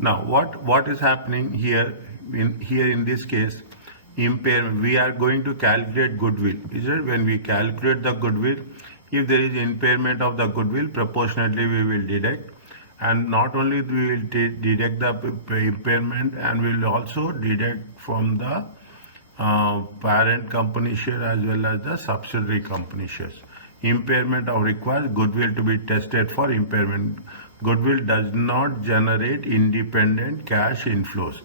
Now, what is happening here in this case? Impairment. We are going to calculate goodwill. Is it? When we calculate the goodwill, if there is impairment of the goodwill, proportionately we will deduct, and not only we will deduct the impairment, and we will also deduct from the parent company share as well as the subsidiary company shares. Impairment of requires goodwill to be tested for impairment. Goodwill does not generate independent cash inflows.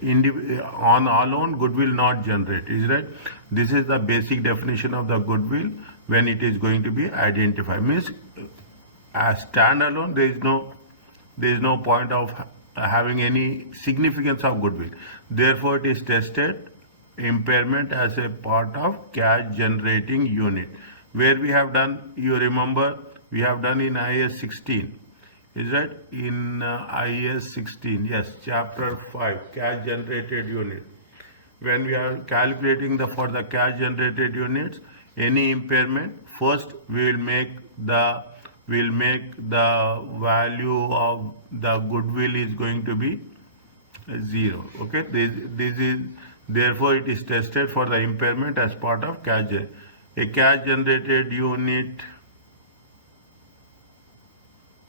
On alone, goodwill not generate. Is right? This is the basic definition of the goodwill when it is going to be identified. Means, as standalone, there is no point of having any significance of goodwill. Therefore, it is tested impairment as a part of cash generating unit. Where we have done, you remember, we have done in IS 16. Is that in IS 16? Yes, chapter 5, cash generated unit. When we are calculating for the cash generated units, any impairment, first we will make the value of the goodwill is going to be 0. Okay, this is therefore it is tested for the impairment as part of cash. A cash generated unit.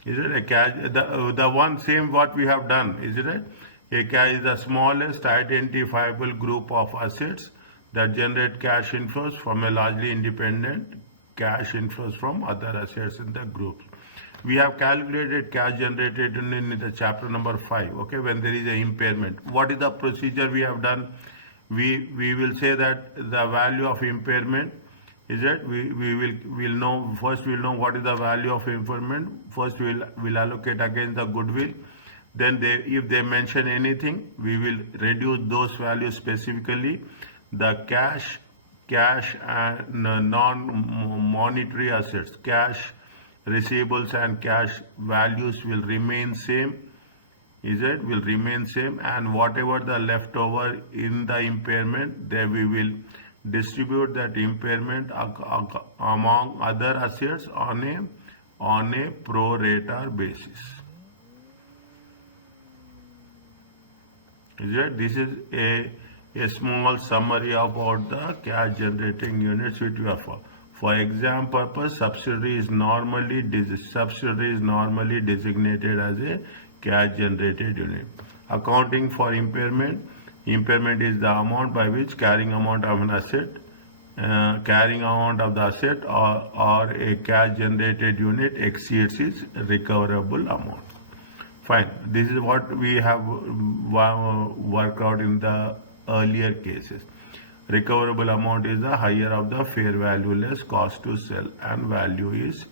Is it a cash? The one same what we have done, is it? A cash is the smallest identifiable group of assets that generate cash inflows from a largely independent cash inflows from other assets in the group. We have calculated cash generated in the chapter number 5. Okay, when there is an impairment, what is the procedure we have done? We will say that the value of impairment. Is it? We'll know first. We'll know what is the value of impairment. First, we'll allocate against the goodwill. Then, if they mention anything, we will reduce those values specifically. The cash and non-monetary assets, cash, receivables, and cash values will remain same. Is it? Will remain same, and whatever the leftover in the impairment, there we will distribute that impairment among other assets on a pro rata basis. Is it? This is a small summary about the cash generating units which we have. For exam purpose, subsidiary is normally designated as a cash generated unit. Accounting for impairment. Impairment is the amount by which carrying amount of an asset, or a cash generated unit exceeds its recoverable amount. Fine. This is what we have worked out in the earlier cases. Recoverable amount is the higher of the fair value less cost to sell, and value is.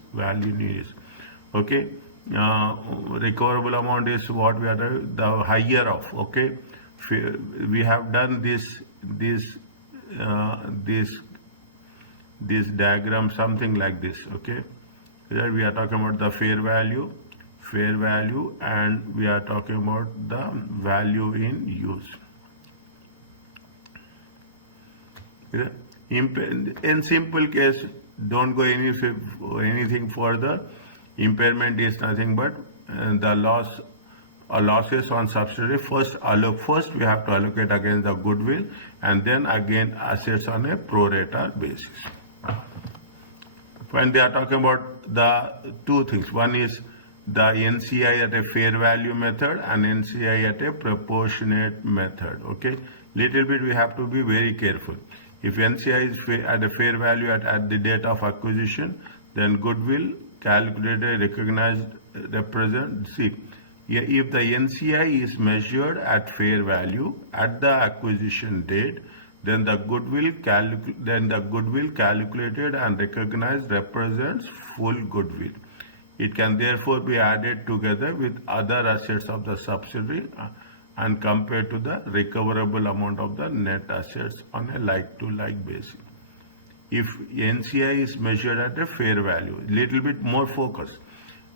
Okay. Recoverable amount is what we are the higher of. Okay. We have done this diagram something like this. Okay, here we are talking about the fair value, and we are talking about the value in use. In simple case, don't go anything further. Impairment is nothing but the loss or losses on subsidiary. First we have to allocate against the goodwill, and then again assets on a pro rata basis. When they are talking about the two things, one is the NCI at a fair value method and NCI at a proportionate method. Okay, little bit we have to be very careful. If NCI is at a fair value at the date of acquisition, then goodwill calculated, recognized, represent. See, if the NCI is measured at fair value at the acquisition date, then the goodwill calculated and recognized represents full goodwill. It can therefore be added together with other assets of the subsidiary and compared to the recoverable amount of the net assets on a like-to-like basis. If NCI is measured at a fair value, little bit more focus.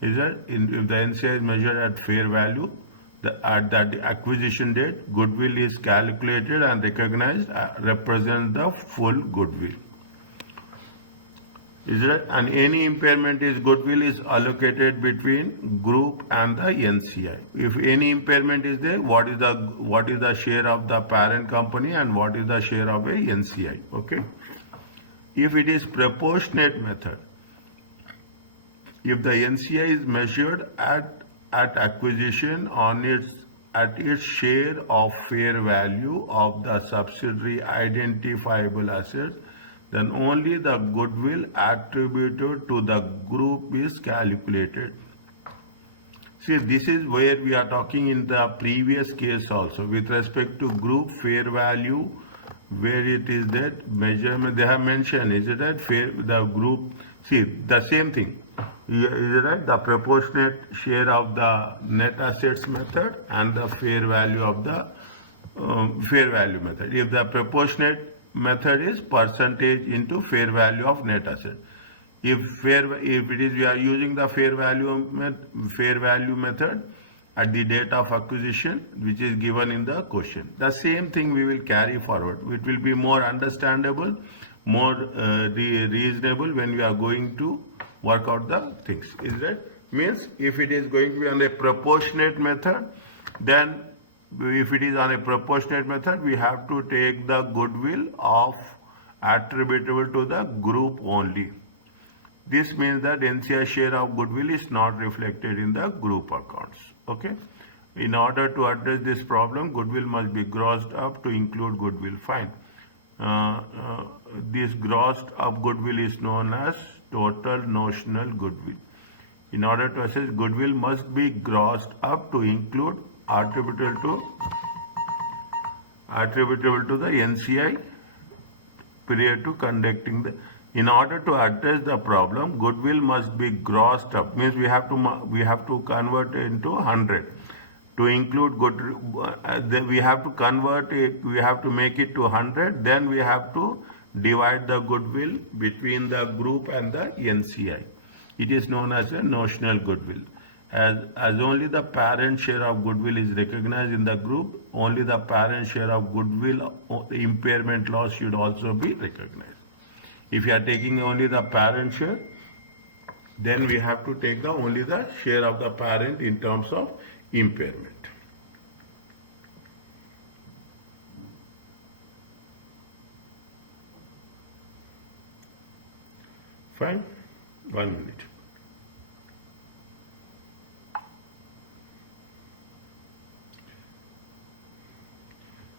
Is that if the NCI is measured at fair value, at that acquisition date, goodwill is calculated and recognized, represents the full goodwill. Is it? And any impairment is goodwill is allocated between group and the NCI. If any impairment is there, what is the share of the parent company and what is the share of a NCI? Okay. If it is proportionate method, if the NCI is measured at acquisition at its share of fair value of the subsidiary identifiable assets, then only the goodwill attributed to the group is calculated. See, this is where we are talking in the previous case also with respect to group fair value, where it is that measurement they have mentioned, is it that the group, see the same thing, is it right, the proportionate share of the net assets method and the fair value of the fair value method. If the proportionate method is percentage into fair value of net asset. If it is we are using the fair value method at the date of acquisition, which is given in the question. The same thing we will carry forward. It will be more understandable, more reasonable when we are going to work out the things. Is that means if it is going to be on a proportionate method, then if it is on a proportionate method, we have to take the goodwill of attributable to the group only. This means that NCI share of goodwill is not reflected in the group accounts. Okay. In order to address this problem, goodwill must be grossed up to include goodwill. Fine. This grossed up goodwill is known as total notional goodwill. In order to assess, goodwill must be grossed up to include attributable to the NCI prior to conducting the. In order to address the problem, goodwill must be grossed up. Means we have to convert it into 100 to include we have to convert it. We have to make it to 100. Then we have to divide the goodwill between the group and the NCI. It is known as a notional goodwill. As only the parent share of goodwill is recognized in the group, only the parent share of goodwill impairment loss should also be recognized. If you are taking only the parent share, then we have to take only the share of the parent in terms of impairment. Fine? 1 minute.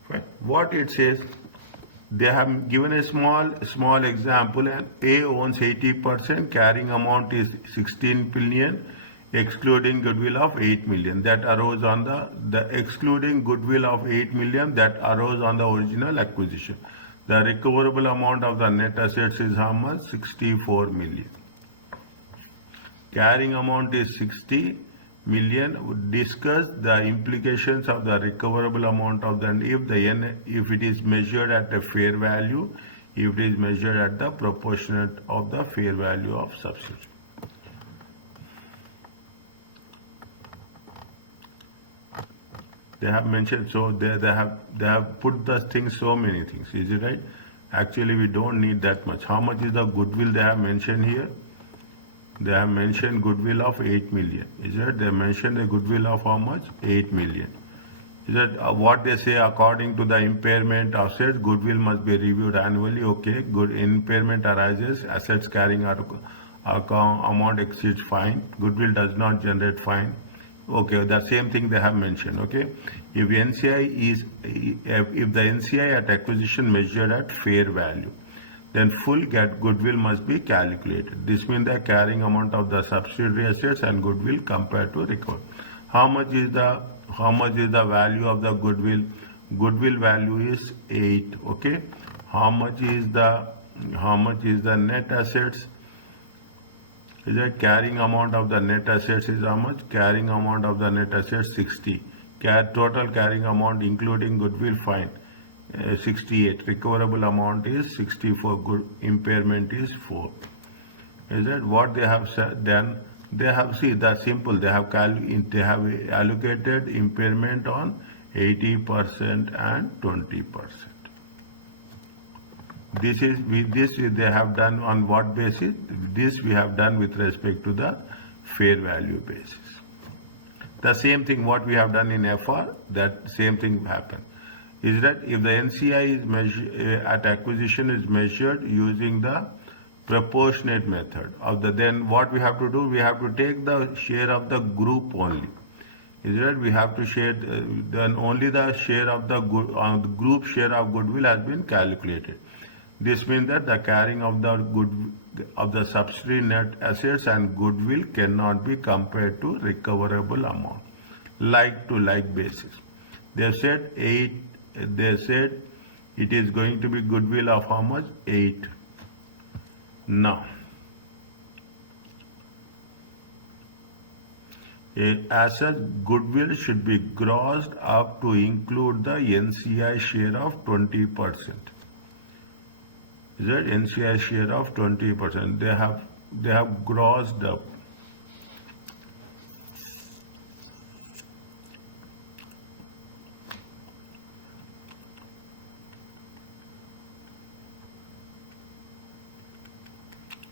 Fine. What it says, they have given a small example, and A owns 80%, carrying amount is 16 billion, excluding goodwill of 8 million. That arose on the excluding goodwill of 8 million that arose on the original acquisition. The recoverable amount of the net assets is how much? 64 million. Carrying amount is 60 million. We discuss the implications of the recoverable amount of the if it is measured at a fair value, if it is measured at the proportionate of the fair value of subsidiary. They have mentioned, so they have put the things, so many things. Is it right? Actually, we don't need that much. How much is the goodwill they have mentioned here? They have mentioned goodwill of 8 million. Is it? They mentioned a goodwill of how much? 8 million. Is that what they say? According to the impairment of assets, goodwill must be reviewed annually. Okay, good. Impairment arises, assets carrying out amount exceeds fine. Goodwill does not generate fine. Okay, the same thing they have mentioned. Okay, if the NCI at acquisition measured at fair value, then full goodwill must be calculated. This means the carrying amount of the subsidiary assets and goodwill compared to recovery. How much is the value of the goodwill? Goodwill value is 8. Okay, how much is the net assets? Is that carrying amount of the net assets is how much? Carrying amount of the net assets 60. Total carrying amount including goodwill fine 68. Recoverable amount is 64. Good impairment is 4. Is that what they have said? Then they have simple. They have allocated impairment on 80% and 20%. This they have done on what basis? This we have done with respect to the fair value basis. The same thing what we have done in FR, that same thing happen. Is that if the NCI is measured at acquisition is measured using the proportionate method of the, then what we have to do? We have to take the share of the group only. Is that we have to share then only the share of the group share of goodwill has been calculated. This means that the carrying of the subsidiary net assets and goodwill cannot be compared to recoverable amount, like to like basis. They said it is going to be goodwill of how much? 8. Now, as such, goodwill should be grossed up to include the NCI share of 20%. Is that NCI share of 20%? They have grossed up.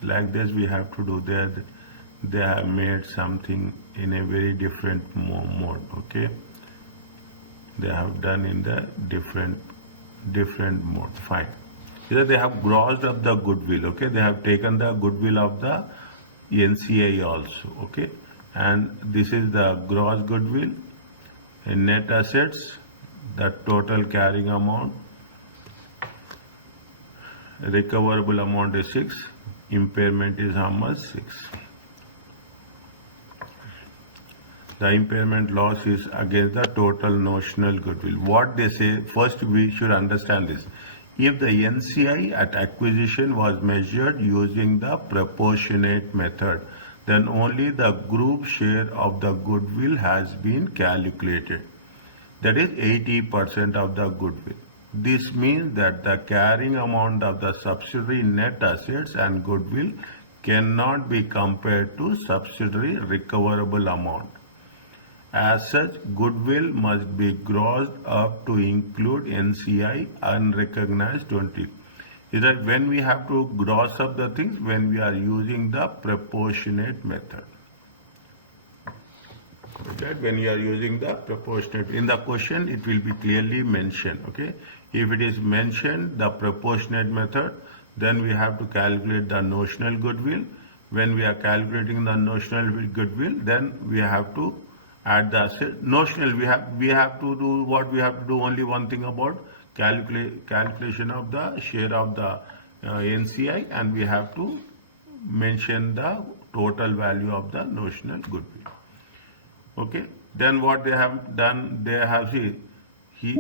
Like this we have to do that. They have made something in a very different mode. Okay, they have done in the different mode. Fine. Here they have grossed up the goodwill. Okay, they have taken the goodwill of the NCI also. Okay, and this is the gross goodwill. In net assets, the total carrying amount, recoverable amount is 6. Impairment is how much? 6. The impairment loss is against the total notional goodwill. What they say, first we should understand this. If the NCI at acquisition was measured using the proportionate method, then only the group share of the goodwill has been calculated. That is 80% of the goodwill. This means that the carrying amount of the subsidiary net assets and goodwill cannot be compared to subsidiary recoverable amount. As such, goodwill must be grossed up to include NCI unrecognized 20. Is that when we have to gross up the things? When we are using the proportionate method. That when you are using the proportionate, in the question it will be clearly mentioned. Okay, if it is mentioned the proportionate method, then we have to calculate the notional goodwill. When we are calculating the notional goodwill, then we have to add the asset. Notional, we have to do what we have to do, only one thing about calculation of the share of the NCI, and we have to mention the total value of the notional goodwill. Okay, then what they have done, they have see he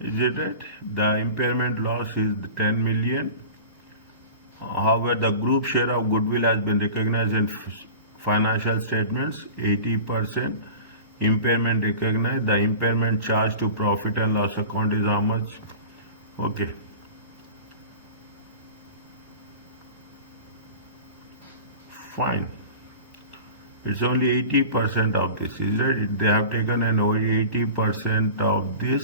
is it right? The impairment loss is 10 million. However, the group share of goodwill has been recognized in financial statements, 80%. Impairment recognized. The impairment charge to profit and loss account is how much? Okay. Fine. It's only 80% of this. Is it? They have taken an 80% of this.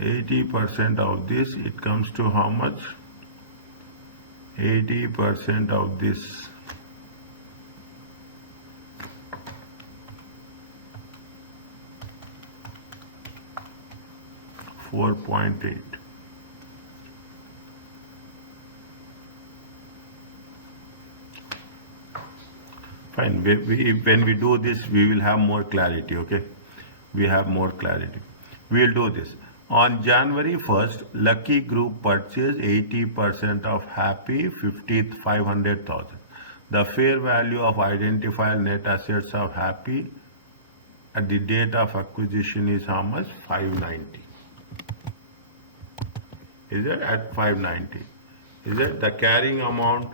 80% of this. It comes to how much? 80% of this. 4.8. Fine. When we do this, we will have more clarity. Okay, we have more clarity. We will do this. On January 1st, Lucky Group purchased 80% of Happy 500,000. The fair value of identified net assets of Happy at the date of acquisition is how much? 590. Is it at 590? Is it the carrying amount?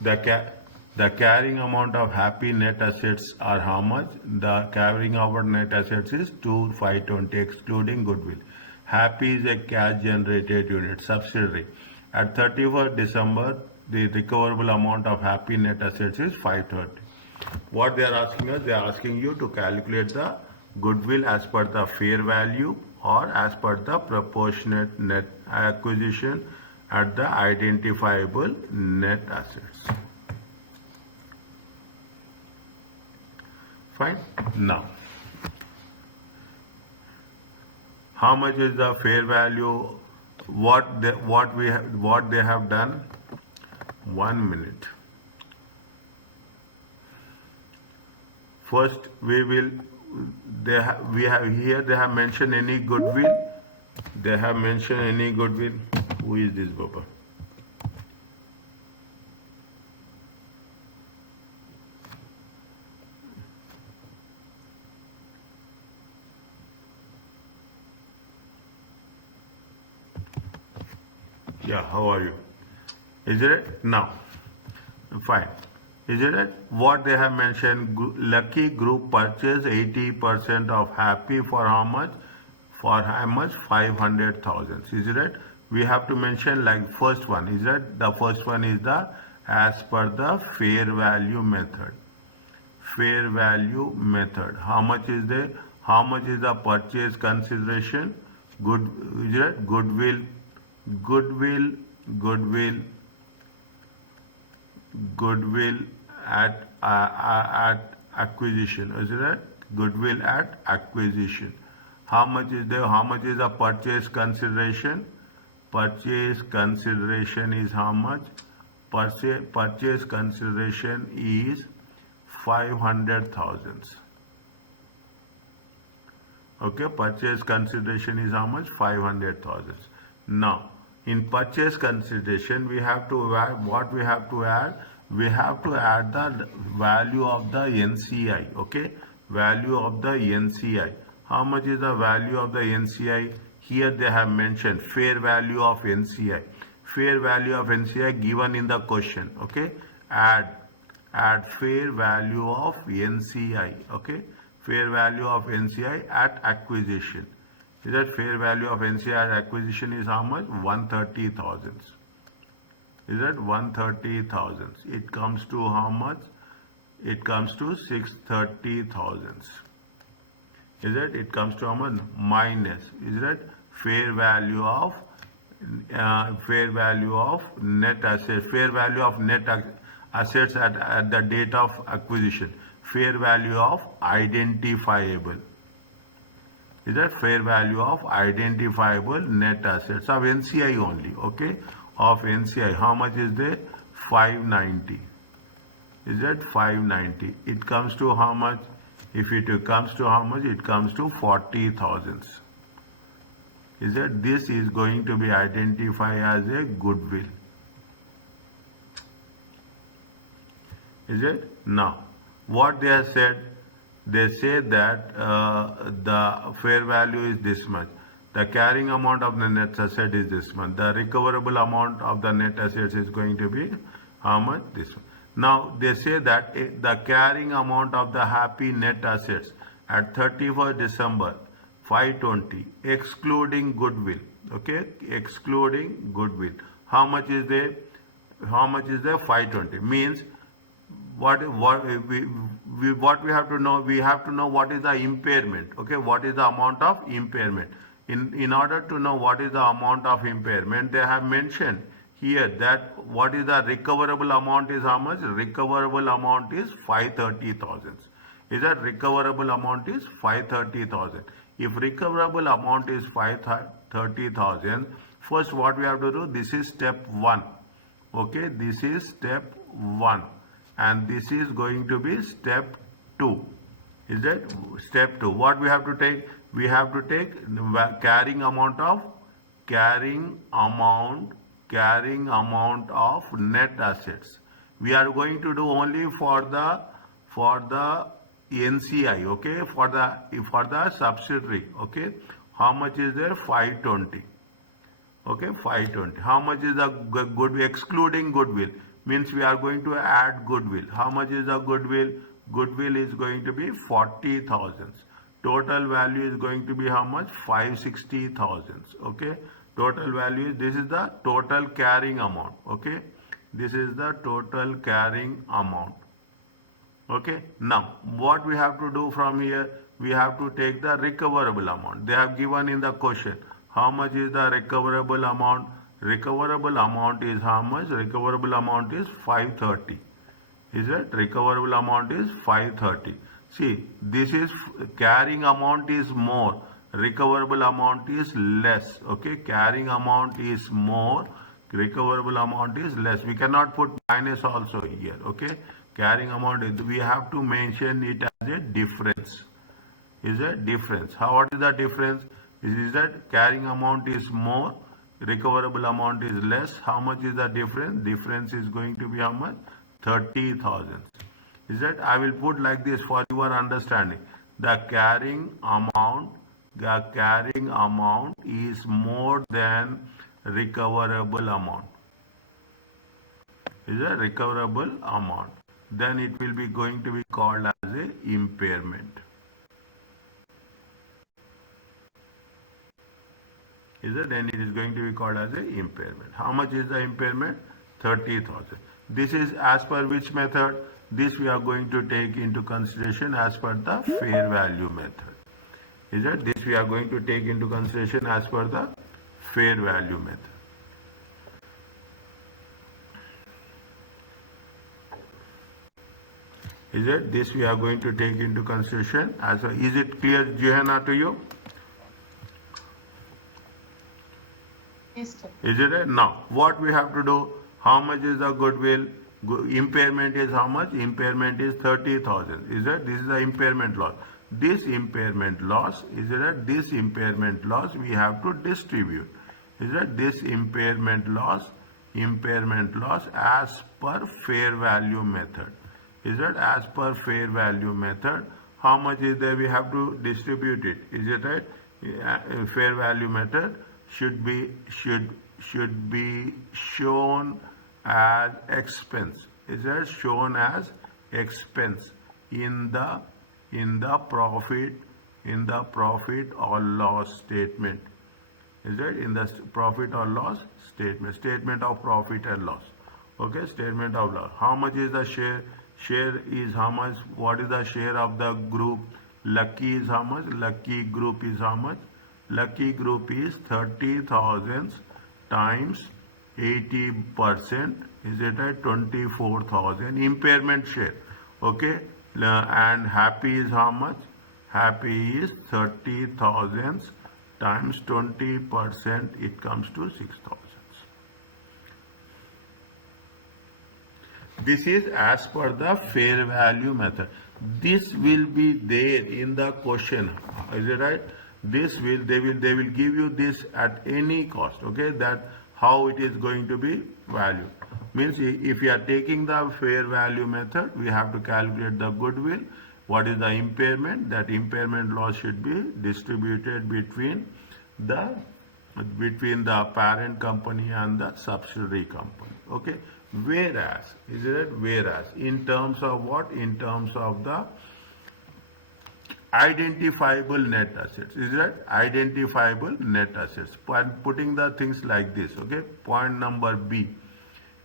The The carrying amount of happy net assets are how much? The carrying over net assets is 2,520 excluding goodwill. Happy is a cash generated unit subsidiary. At 31st December, the recoverable amount of happy net assets is 530. What they are asking us? They are asking you to calculate the goodwill as per the fair value or as per the proportionate net acquisition at the identifiable net assets. Fine. Now, how much is the fair value? What they have done? 1 minute. First, they have mentioned any goodwill. They have mentioned any goodwill. Who is this Baba? Yeah, how are you? Is it? Now, fine. Is it? What they have mentioned, Lucky Group purchased 80% of Happy for how much? For how much? 500,000. Is it? We have to mention like first one. Is it? The first one is the as per the fair value method. Fair value method. How much is there? How much is the purchase consideration? Is it? Goodwill at acquisition. Is it? Goodwill at acquisition. How much is there? How much is the purchase consideration? Purchase consideration is how much? Purchase consideration is 500,000. Okay, purchase consideration is how much? 500,000. Now, in purchase consideration, we have to add what we have to add. We have to add the value of the NCI. Okay, value of the NCI. How much is the value of the NCI? Here they have mentioned fair value of NCI. Fair value of NCI given in the question. Okay, add fair value of NCI. Okay, fair value of NCI at acquisition. Is that fair value of NCI at acquisition is how much? 130,000. Is that 130,000? It comes to how much? It comes to 630,000. Is that? It comes to how much? Minus. Is that fair value of net assets? Fair value of net assets at the date of acquisition. Fair value of identifiable. Is that fair value of identifiable net assets of NCI only? Okay, of NCI. How much is there? 590. Is that 590? It comes to how much? If it comes to how much? It comes to 40,000. Is that this is going to be identified as a goodwill? Is it? Now, what they have said, they say that the fair value is this much. The carrying amount of the net asset is this much. The recoverable amount of the net assets is going to be how much? This one. Now, they say that the carrying amount of the happy net assets at 31st December 520 excluding goodwill. Okay, excluding goodwill. How much is there? How much is there? 520 means what we have to know. We have to know what is the impairment. Okay, what is the amount of impairment? In order to know what is the amount of impairment, they have mentioned here that what is the recoverable amount is how much? Recoverable amount is 530,000. Is that recoverable amount is 530,000? If recoverable amount is 530,000, first what we have to do? This is step 1. Okay, this is step 1, and this is going to be step 2. Is that step 2? What we have to take? We have to take carrying amount of net assets. We are going to do only for the NCI. Okay, for the subsidiary. Okay, how much is there? 520. Okay, 520. How much is the goodwill excluding goodwill? means we are going to add goodwill. How much is the goodwill? Goodwill is going to be 40,000. Total value is going to be how much? 560,000. Okay. Total value is, this is the total carrying amount. Okay. This is the total carrying amount. Okay. Now, what we have to do from here? We have to take the recoverable amount. They have given in the question. How much is the recoverable amount? Recoverable amount is how much? Recoverable amount is 530. Is it? Recoverable amount is 530. See, this is carrying amount is more. Recoverable amount is less. Okay. Carrying amount is more. Recoverable amount is less. We cannot put minus also here. Okay. Carrying amount is, we have to mention it as a difference. Is a difference. What is the difference? Is that carrying amount is more, recoverable amount is less. How much is the difference? Difference is going to be how much? 30,000. Is that? I will put like this for your understanding. The carrying amount is more than recoverable amount. Is a recoverable amount. Then it will be going to be called as a impairment. Is it? Then it is going to be called as a impairment. How much is the impairment? 30,000. This is as per which method? This we are going to take into consideration as per the fair value method. Is it? This we are going to take into consideration as per the fair value method. Is it? This we are going to take into consideration as a, is it clear, Johanna, to you? Is it? Now, what we have to do? How much is the goodwill? Impairment is how much? Impairment is 30,000. Is it? This is the impairment loss. This impairment loss, is it? This impairment loss we have to distribute. Is it? This impairment loss as per fair value method. Is it? As per fair value method, how much is there? We have to distribute it. Is it right? Fair value method should be shown as expense. Is it? Shown as expense in the profit or loss statement. Is it? In the profit or loss statement of profit and loss. Okay. Statement of loss. How much is the share? Share is how much? What is the share of the group? Lucky is how much? Lucky group is how much? Lucky group is 30,000 times 80%. Is it at 24,000? Impairment share. Okay. And happy is how much? Happy is 30,000 times 20%. It comes to 6,000. This is as per the fair value method. This will be there in the question. Is it right? This will, they will give you this at any cost. Okay, that how it is going to be valued. Means if you are taking the fair value method, we have to calculate the goodwill. What is the impairment? That impairment loss should be distributed between the parent company and the subsidiary company. Okay. Whereas, is it? Whereas, in terms of what? In terms of the identifiable net assets. Is it? Identifiable net assets. Putting the things like this. Okay. Point number B.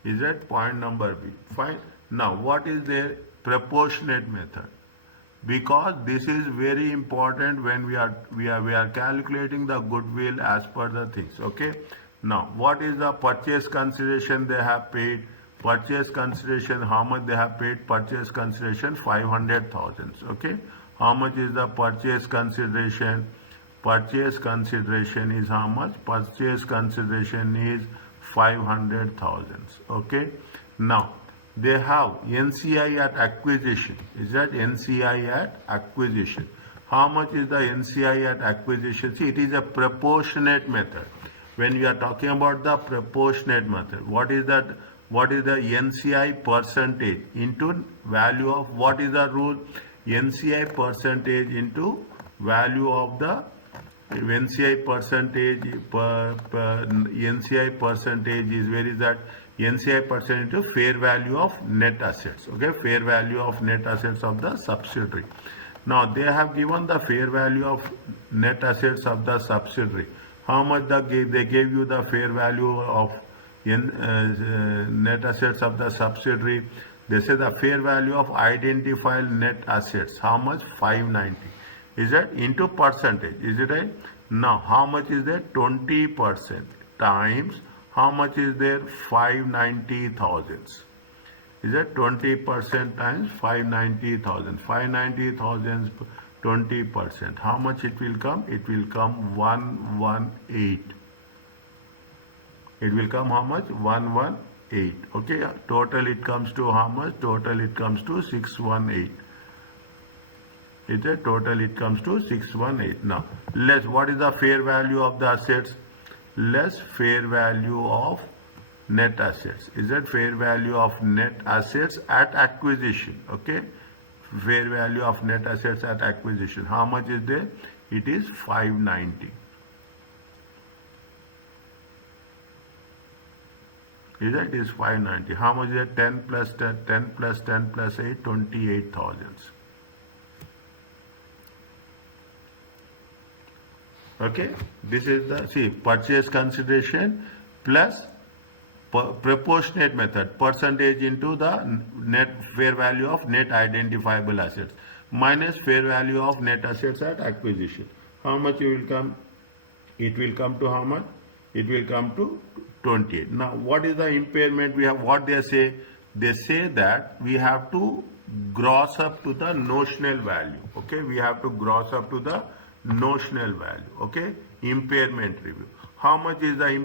Is it? Point number B. Fine. Now, what is the proportionate method? Because this is very important when we are calculating the goodwill as per the things. Okay. Now, what is the purchase consideration they have paid? Purchase consideration, how much they have paid? Purchase consideration 500,000. Okay. How much is the purchase consideration? Purchase consideration is how much? Purchase consideration is 500,000. Okay. Now, they have NCI at acquisition. Is that NCI at acquisition? How much is the NCI at acquisition? See, it is a proportionate method. When we are talking about the proportionate method, what is that? What is the NCI percentage into value of, what is the rule? NCI percentage into value of the NCI percentage. NCI percentage is, where is that? NCI percent into fair value of net assets. Okay, fair value of net assets of the subsidiary. Now they have given the fair value of net assets of the subsidiary. How much they gave you the fair value of net assets of the subsidiary? They say the fair value of identified net assets. How much? 590. Is that into percentage? Is it right? Now how much is there? 20% times how much is there? 590,000. Is that 20% times 590,000? 590,000 20%. How much it will come? It will come 118. It will come how much? 118. Okay. Total it comes to how much? Total it comes to 618. Is it total? It comes to 618. Now less what is the fair value of the assets? Less fair value of net assets. Is that fair value of net assets at acquisition? Okay, fair value of net assets at acquisition. How much is there? It is 590. Is that? It is 590. How much is it? 10 plus 10, 10 plus 10 plus 8, 28,000. Okay, this is the, see, purchase consideration plus proportionate method, percentage into the net fair value of net identifiable assets minus fair value of net assets at acquisition. How much it will come? It will come to how much? It will come to 28. Now what is the impairment? We have what they say? They say that we have to gross up to the notional value. Okay, we have to gross up to the notional value. Okay, impairment review. How much is the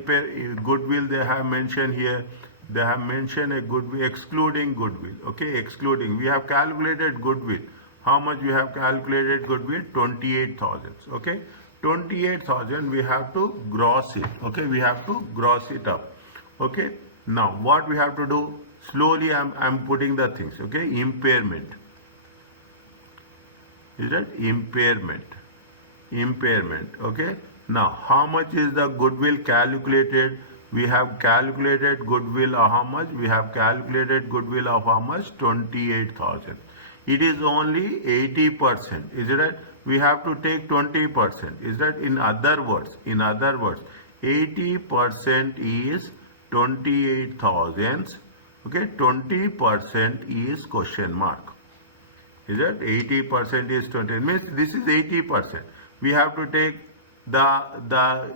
goodwill they have mentioned here? They have mentioned a goodwill, excluding goodwill. Okay, excluding. We have calculated goodwill. How much we have calculated goodwill? 28,000. Okay, 28,000 we have to gross it. Okay, we have to gross it up. Okay, now what we have to do? Slowly I'm putting the things. Okay, impairment. Is that impairment? Impairment. Okay, now how much is the goodwill calculated? We have calculated goodwill of how much? We have calculated goodwill of how much? 28,000. It is only 80%. Is it right? We have to take 20%. Is that? In other words, 80% is 28,000. Okay, 20% is question mark. Is that? 80% is 20. Means this is 80%. We have to take the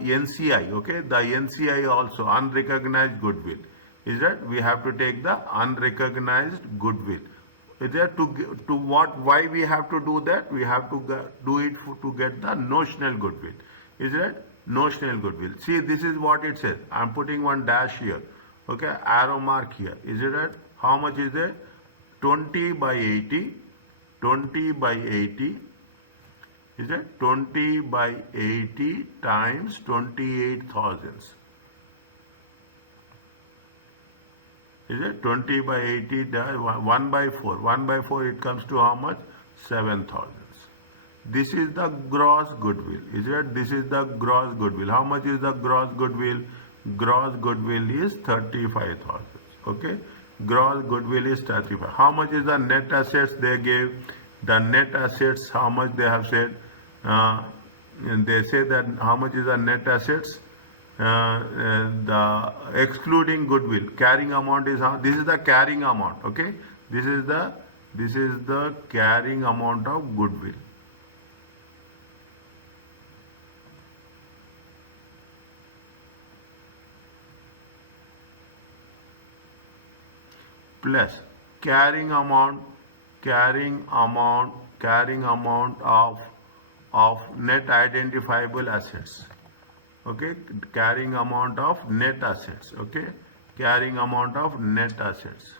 NCI. Okay, the NCI also, unrecognized goodwill. Is that? We have to take the unrecognized goodwill. Is that to what? Why we have to do that? We have to do it to get the notional goodwill. Is that? Notional goodwill. See, this is what it says. I am putting one dash here. Okay, arrow mark here. Is it right? How much is it? 20 by 80. 20 by 80. Is that? 20 by 80 times 28,000. Is it? 20 by 80, 1 by 4. 1 by 4, it comes to how much? 7,000. This is the gross goodwill. Is it? This is the gross goodwill. How much is the gross goodwill? Gross goodwill is 35,000. Okay? Gross goodwill is 35. How much is the net assets they gave? The net assets, how much they have said? And they say that how much is the net assets? The excluding goodwill carrying amount is how? This is the carrying amount. Okay, this is the carrying amount of goodwill. Plus carrying amount of net identifiable assets. Okay, carrying amount of net assets. Okay, carrying amount of net assets.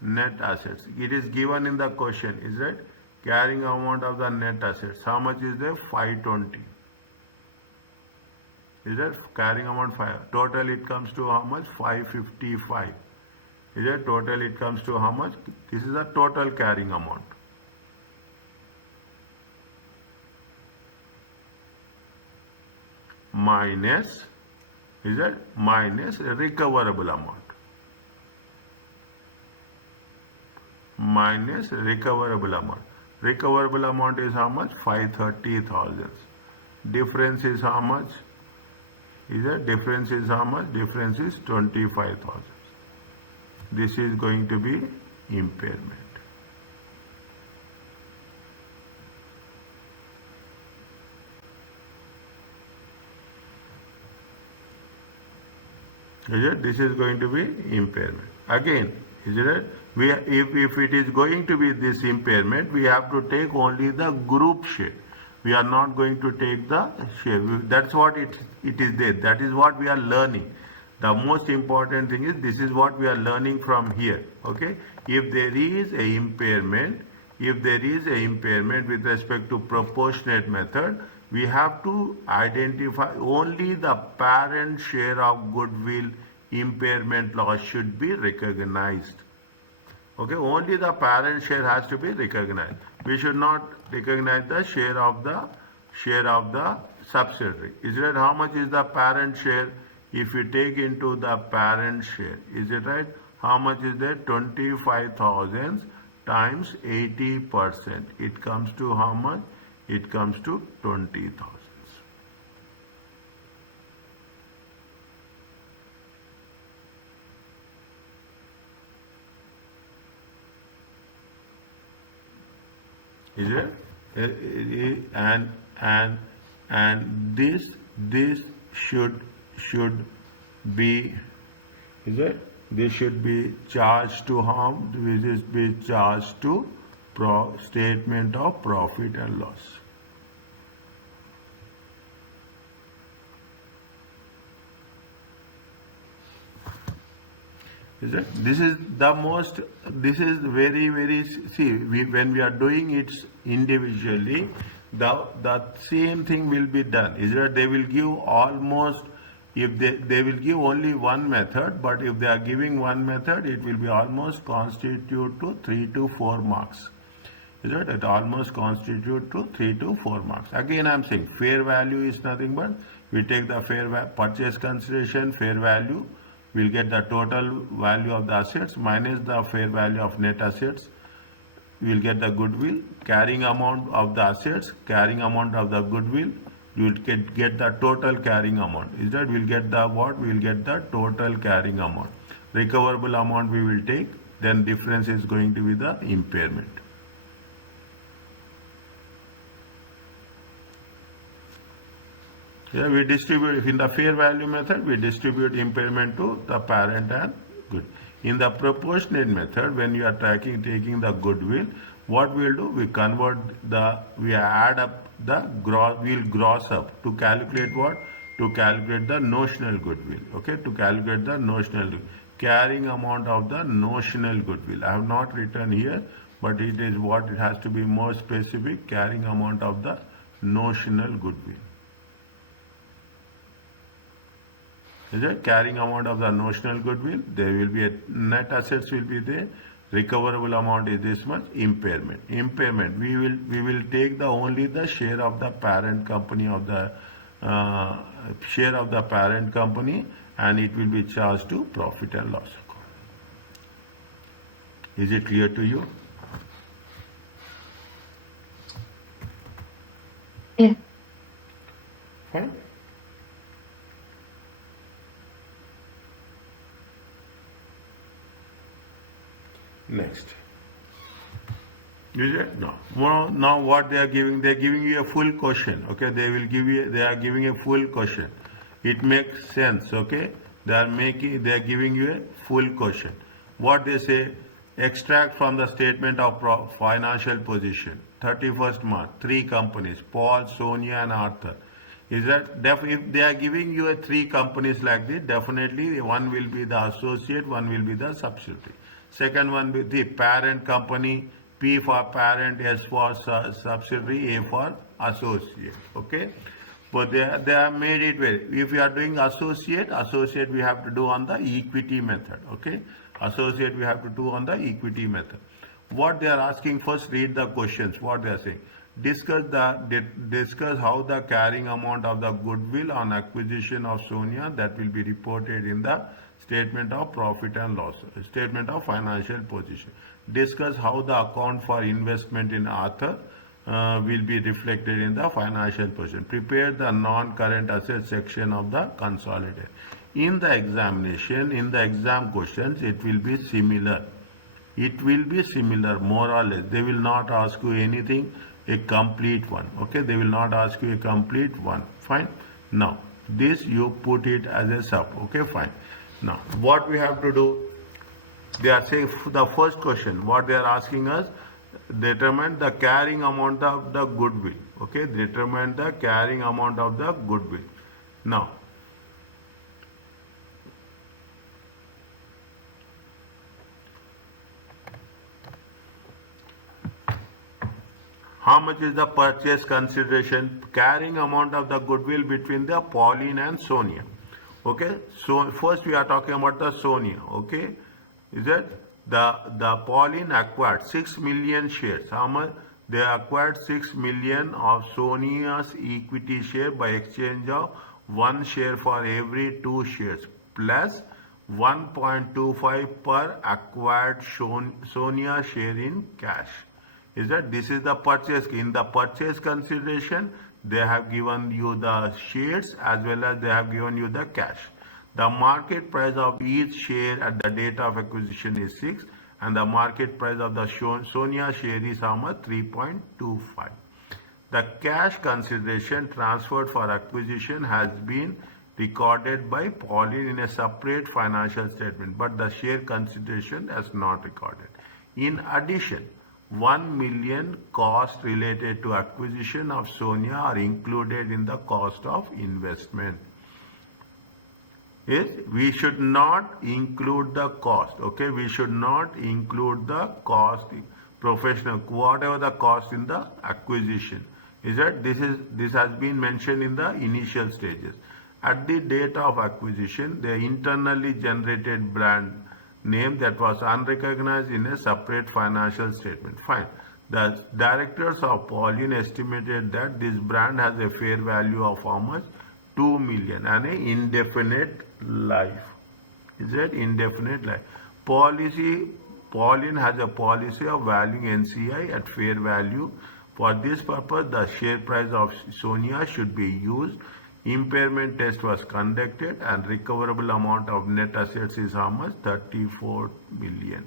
Net assets. It is given in the question. Is that? Carrying amount of the net assets. How much is there? 520. Is that? Carrying amount 5. Total it comes to how much? 555. Is that? Total it comes to how much? This is the total carrying amount. Minus, is that? Minus recoverable amount. minus recoverable amount. Recoverable amount is how much? 530,000. Difference is how much? Difference is how much? Difference is 25,000. This is going to be impairment. This is going to be impairment. Again, if it is going to be this impairment, we have to take only the group share. We are not going to take the share. That's what it is there. That is what we are learning. The most important thing is this is what we are learning from here. Okay. If there is a impairment, with respect to proportionate method, we have to identify only the parent share of goodwill impairment loss should be recognized. Okay, only the parent share has to be recognized. We should not recognize the share of the subsidiary. Is it right? How much is the parent share? If you take into the parent share, is it right? How much is that? 25,000 times 80%. It comes to how much? It comes to 20,000. Is it? And this should be, is it? This should be charged to whom? This is be charged to statement of profit and loss. Is it? This is the most, this is very, see, when we are doing it individually, the same thing will be done. Is it? They will give almost, if they will give only one method, but if they are giving one method, it will be almost constitute to 3 to 4 marks. Is it? It almost constitute to 3 to 4 marks. Again, I am saying fair value is nothing but we take the purchase consideration, fair value. We'll get the total value of the assets minus the fair value of net assets. We'll get the goodwill, carrying amount of the assets, carrying amount of the goodwill. You will get the total carrying amount. Is that we'll get the what? We will get the total carrying amount. Recoverable amount we will take. Then difference is going to be the impairment. Yeah, we distribute, in the fair value method, we distribute impairment to the parent and good. In the proportionate method, when you are taking the goodwill, what we will do, we add up the gross, we'll gross up to calculate what? To calculate the notional goodwill. Okay, to calculate the notional carrying amount of the notional goodwill. I have not written here, but it is what it has to be more specific, carrying amount of the notional goodwill. Is it? Carrying amount of the notional goodwill, there will be a net assets will be there, recoverable amount is this much, impairment. Impairment, we will take only the share of the parent company of the share of the parent company, and it will be charged to profit and loss account. Is it clear to you? Yeah. Fine. Next. Is it? No. Now what they are giving you a full question. Okay, they are giving a full question. It makes sense. Okay, they are giving you a full question. What they say, extract from the statement of financial position, 31st March, 3 companies, Paul, Sonia and Arthur. Is that, if they are giving you 3 companies like this, definitely one will be the associate, one will be the subsidiary. Second one with the parent company, P for parent, S for subsidiary, A for associate. Okay, but they have made it very. If you are doing associate we have to do on the equity method. Okay, associate we have to do on the equity method. What they are asking, first read the questions. What they are saying. Discuss how the carrying amount of the goodwill on acquisition of Sonia that will be reported in the statement of profit and loss, statement of financial position. discuss how the account for investment in Author will be reflected in the financial position. Prepare the non-current asset section of the consolidated. In the examination, in the exam questions, it will be similar. It will be similar, more or less. They will not ask you anything, a complete one. Okay, they will not ask you a complete one. Fine. Now, this you put it as a sub. Okay, fine. Now, what we have to do? They are saying the first question, what they are asking us, determine the carrying amount of the goodwill. Okay, determine the carrying amount of the goodwill. Now, how much is the purchase consideration, carrying amount of the goodwill between the Pauline and Sonia? Okay, so first we are talking about the Sonia. Okay, is it the Pauline acquired 6 million shares? How much? They acquired 6 million of Sonia's equity share by exchange of 1 share for every 2 shares plus 1.25 per acquired Sonia share in cash. Is that this is the purchase? In the purchase consideration, they have given you the shares as well as they have given you the cash. The market price of each share at the date of acquisition is 6 and the market price of the Sonia share is how much? 3.25. The cash consideration transferred for acquisition has been recorded by Pauline in a separate financial statement, but the share consideration is not recorded. In addition, 1 million costs related to acquisition of Sonia are included in the cost of investment. Yes, we should not include the cost. Okay, we should not include the cost, professional, whatever the cost in the acquisition. Is that this has been mentioned in the initial stages. At the date of acquisition, the internally generated brand name that was unrecognized in a separate financial statement. Fine. The directors of Pauline estimated that this brand has a fair value of how much? 2 million and an indefinite life. Is that indefinite life? Pauline has a policy of valuing NCI at fair value. For this purpose, the share price of Sonia should be used. Impairment test was conducted and recoverable amount of net assets is how much? 34 million.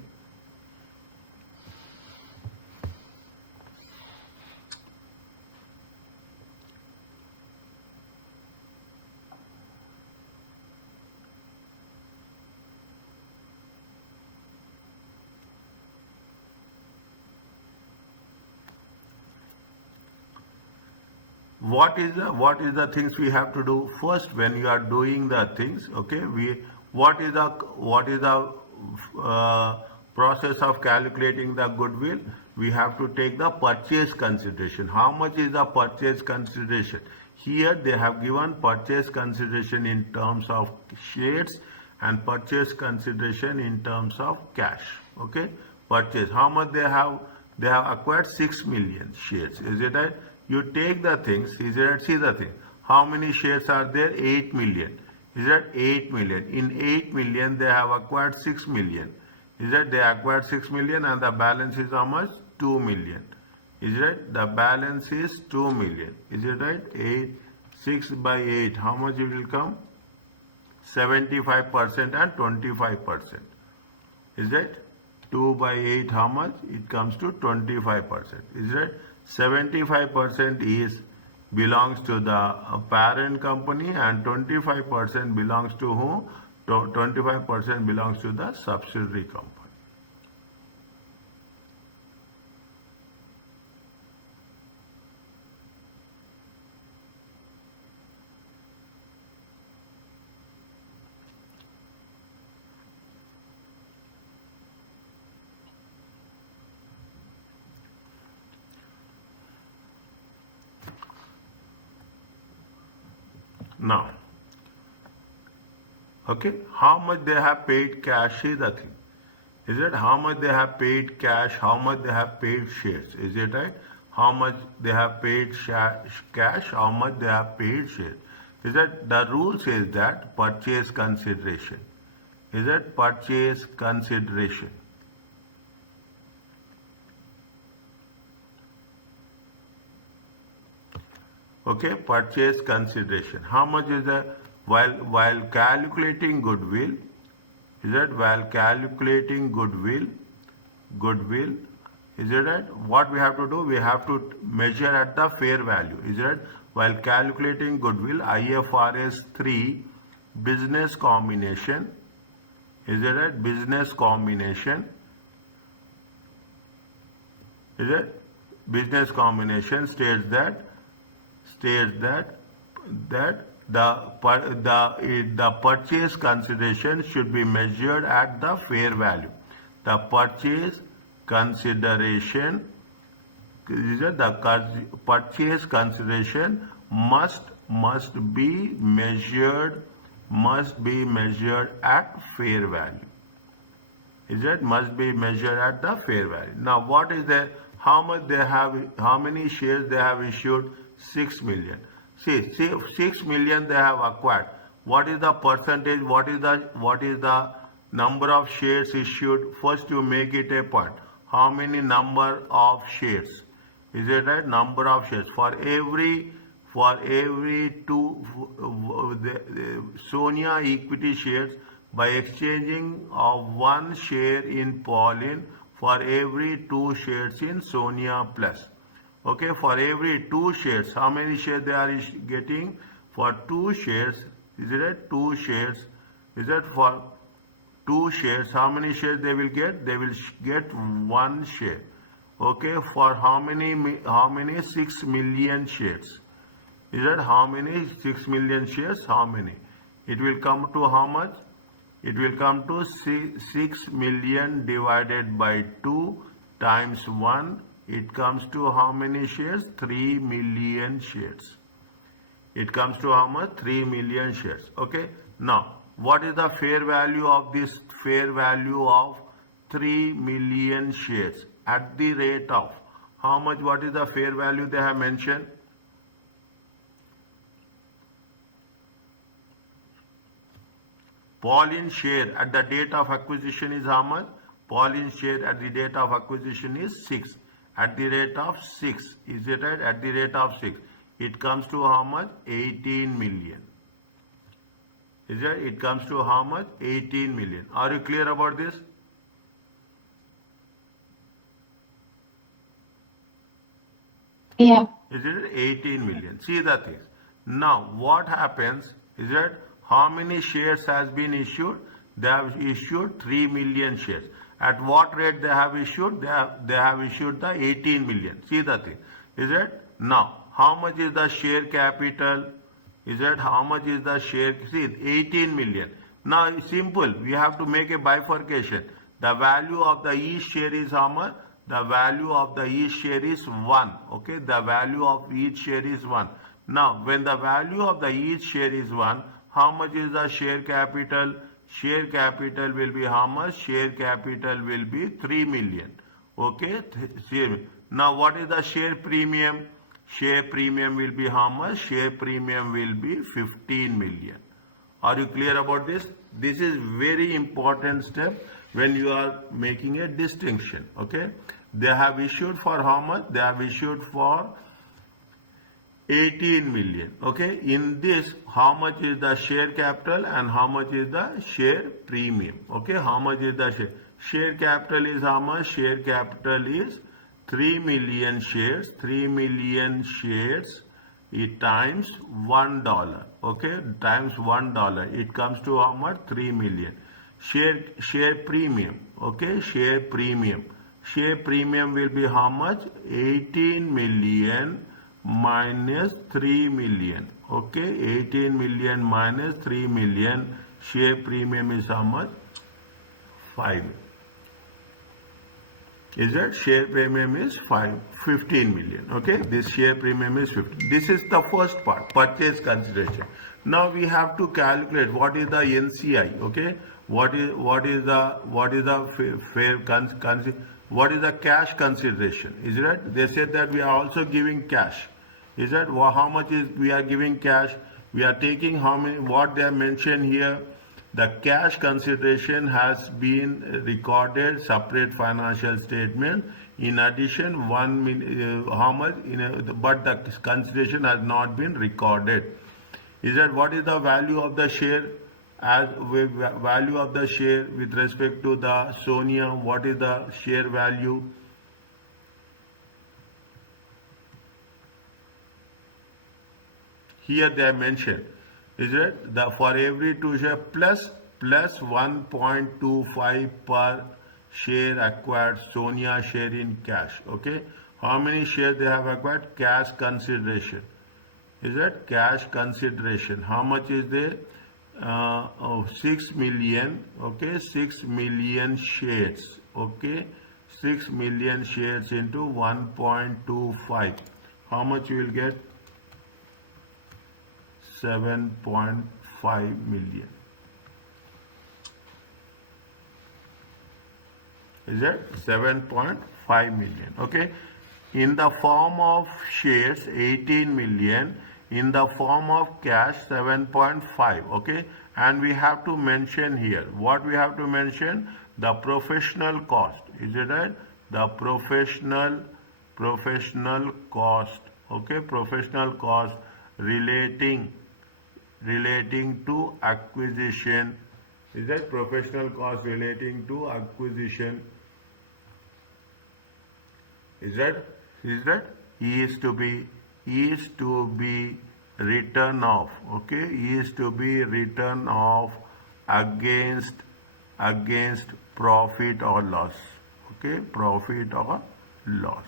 What is the things we have to do first when you are doing the things? Okay, what is the process of calculating the goodwill? We have to take the purchase consideration. How much is the purchase consideration? Here they have given purchase consideration in terms of shares and purchase consideration in terms of cash. Okay, purchase. How much they have? They have acquired 6 million shares. Is it right? You take the things, is it? See the thing. How many shares are there? 8 million. Is that 8 million? In 8 million, they have acquired 6 million. Is that they acquired 6 million and the balance is how much? 2 million. Is it? The balance is 2 million. Is it right? 6 by 8. How much it will come? 75% and 25%. Is it? 2 by 8, how much? It comes to 25%. Is it? 75% is belongs to the parent company and 25% belongs to whom? 25% belongs to the subsidiary company. Now, okay, how much they have paid cash is the thing. Is it? How much they have paid cash, how much they have paid shares. Is it right? How much they have paid cash, how much they have paid shares. Is that the rule says that purchase consideration. Is it? Purchase consideration. Okay, purchase consideration. How much is the while calculating goodwill? Is that while calculating goodwill, is it right? What we have to do? We have to measure at the fair value. Is it right? While calculating goodwill, IFRS 3 business combination. Is it right? Business combination. Is it? Business combination states that the purchase consideration should be measured at the fair value. The purchase consideration, the purchase consideration must be measured at fair value. Is it? Must be measured at the fair value. Now what is the how much they have, how many shares they have issued? 6 million. See 6 million they have acquired. What is the percentage? What is the number of shares issued? First you make it a point. How many number of shares? Is it right? Number of shares. For every two Sonia equity shares, by exchanging of one share in Pauline for every 2 shares in Sonia plus. Okay, for every 2 shares, how many shares they are getting? For 2 shares, is it right? 2 shares, is that for 2 shares, how many shares they will get? They will get 1 share. Okay, for how many 6 million shares? Is that how many 6 million shares? How many? It will come to how much? It will come to 6 million divided by 2 times 1. It comes to how many shares? 3 million shares. It comes to how much? 3 million shares. Okay. Now, what is the fair value of this? Fair value of 3 million shares at the rate of how much? What is the fair value they have mentioned? Pauline's share at the date of acquisition is how much? Pauline's share at the date of acquisition is 6. At the rate of 6. Is it right? At the rate of 6. It comes to how much? 18 million. Is it? It comes to how much? 18 million. Are you clear about this? Yeah. Is it 18 million? See the things. Now, what happens is that how many shares has been issued? They have issued 3 million shares. At what rate they have issued? They have issued the 18 million. See the thing. Is it? Now, how much is the share capital? Is it? How much is the share? See, 18 million. Now, it's simple. We have to make a bifurcation. The value of the each share is how much? The value of the each share is 1. Okay, the value of each share is 1. Now, when the value of the each share is 1, how much is the share capital? Share capital will be how much? Share capital will be 3 million. Okay, now what is the share premium? Share premium will be how much? Share premium will be 15 million. Are you clear about this? This is very important step when you are making a distinction. Okay, they have issued for how much? They have issued for 18 million. Okay, in this, how much is the share capital and how much is the share premium? Okay, how much is the share? Share capital is how much? Share capital is 3 million shares. 3 million shares it times $1. Okay, times $1. It comes to how much? 3 million. Share premium. Okay, share premium. Share premium will be how much? 18 million minus 3 million. Okay, 18 million minus 3 million. Share premium is how much? 5. Is that share premium is 15 million. Okay, this share premium is 15. This is the first part, purchase consideration. Now we have to calculate what is the NCI. Okay, what is the fair what is the cash consideration? Is it right? They said that we are also giving cash. Is that how much is we are giving cash? We are taking how many? What they have mentioned here. The cash consideration has been recorded separate financial statement In addition, how much? But the consideration has not been recorded. Is that what is the value of the share? As value of the share with respect to the Sonia, what is the share value? Here they have mentioned, is it the for every 2 share plus 1.25 per share acquired Sonia share in cash. Okay, how many shares they have acquired? Cash consideration. Is that cash consideration? How much is there? 6 million. Okay, 6 million shares. Okay, 6 million shares into 1.25. How much you will get? 7.5 million. Is that 7.5 million? Okay, in the form of shares 18 million, in the form of cash 7.5. Okay, and we have to mention here, what we have to mention? The professional cost. Is it right? The professional cost. Okay, professional cost relating to acquisition. Is that professional cost relating to acquisition? Is that is to be written off. Okay, is to be written off against profit or loss. Okay, profit or loss,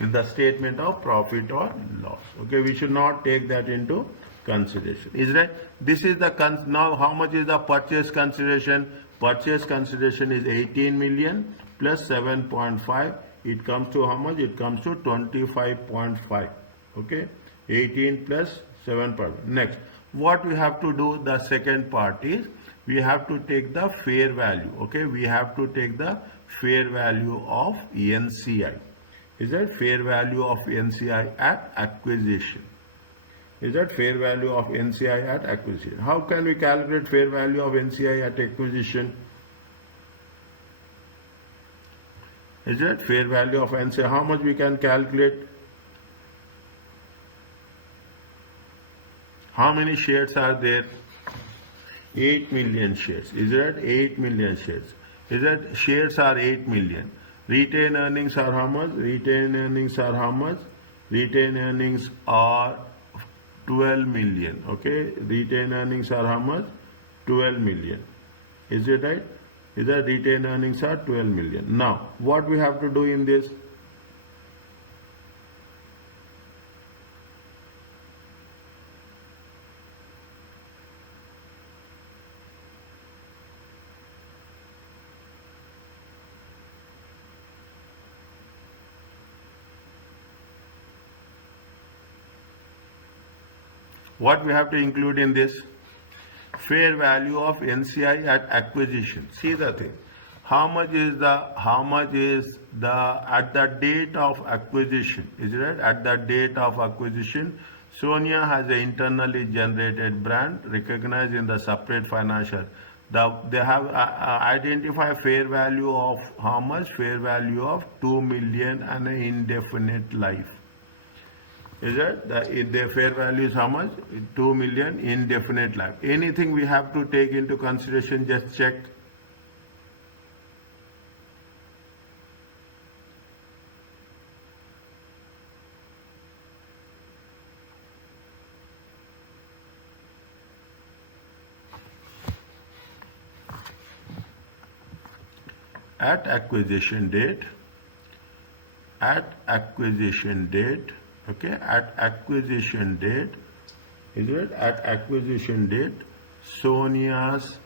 in the statement of profit or loss. Okay, we should not take that into consideration. Is that this is the now how much is the purchase consideration? Purchase consideration is 18 million plus 7.5. It comes to how much? It comes to 25.5. Okay, 18 plus 7.5. Next, what we have to do, the second part is we have to take the fair value. Okay, we have to take the fair value of NCI. Is that fair value of NCI at acquisition? Is that fair value of NCI at acquisition? How can we calculate fair value of NCI at acquisition? Is that fair value of NCI? How much we can calculate? How many shares are there? 8 million shares. Is that 8 million shares? Is that shares are 8 million? Retained earnings are how much? Retained earnings are how much? Retained earnings are 12 million. Okay, retained earnings are how much? 12 million. Is it right? Is that retained earnings are 12 million. Now, what we have to do in this? What we have to include in this? Fair value of NCI at acquisition. See the thing. How much is the at the date of acquisition? Is it right? At the date of acquisition, Sonia has an internally generated brand recognized in the separate financial. They have identified fair value of how much? Fair value of 2 million and an indefinite life. Is that the fair value is how much? 2 million indefinite life. Anything we have to take into consideration? Just check. At acquisition date. Okay, at acquisition date, is it? At acquisition date, Sonia's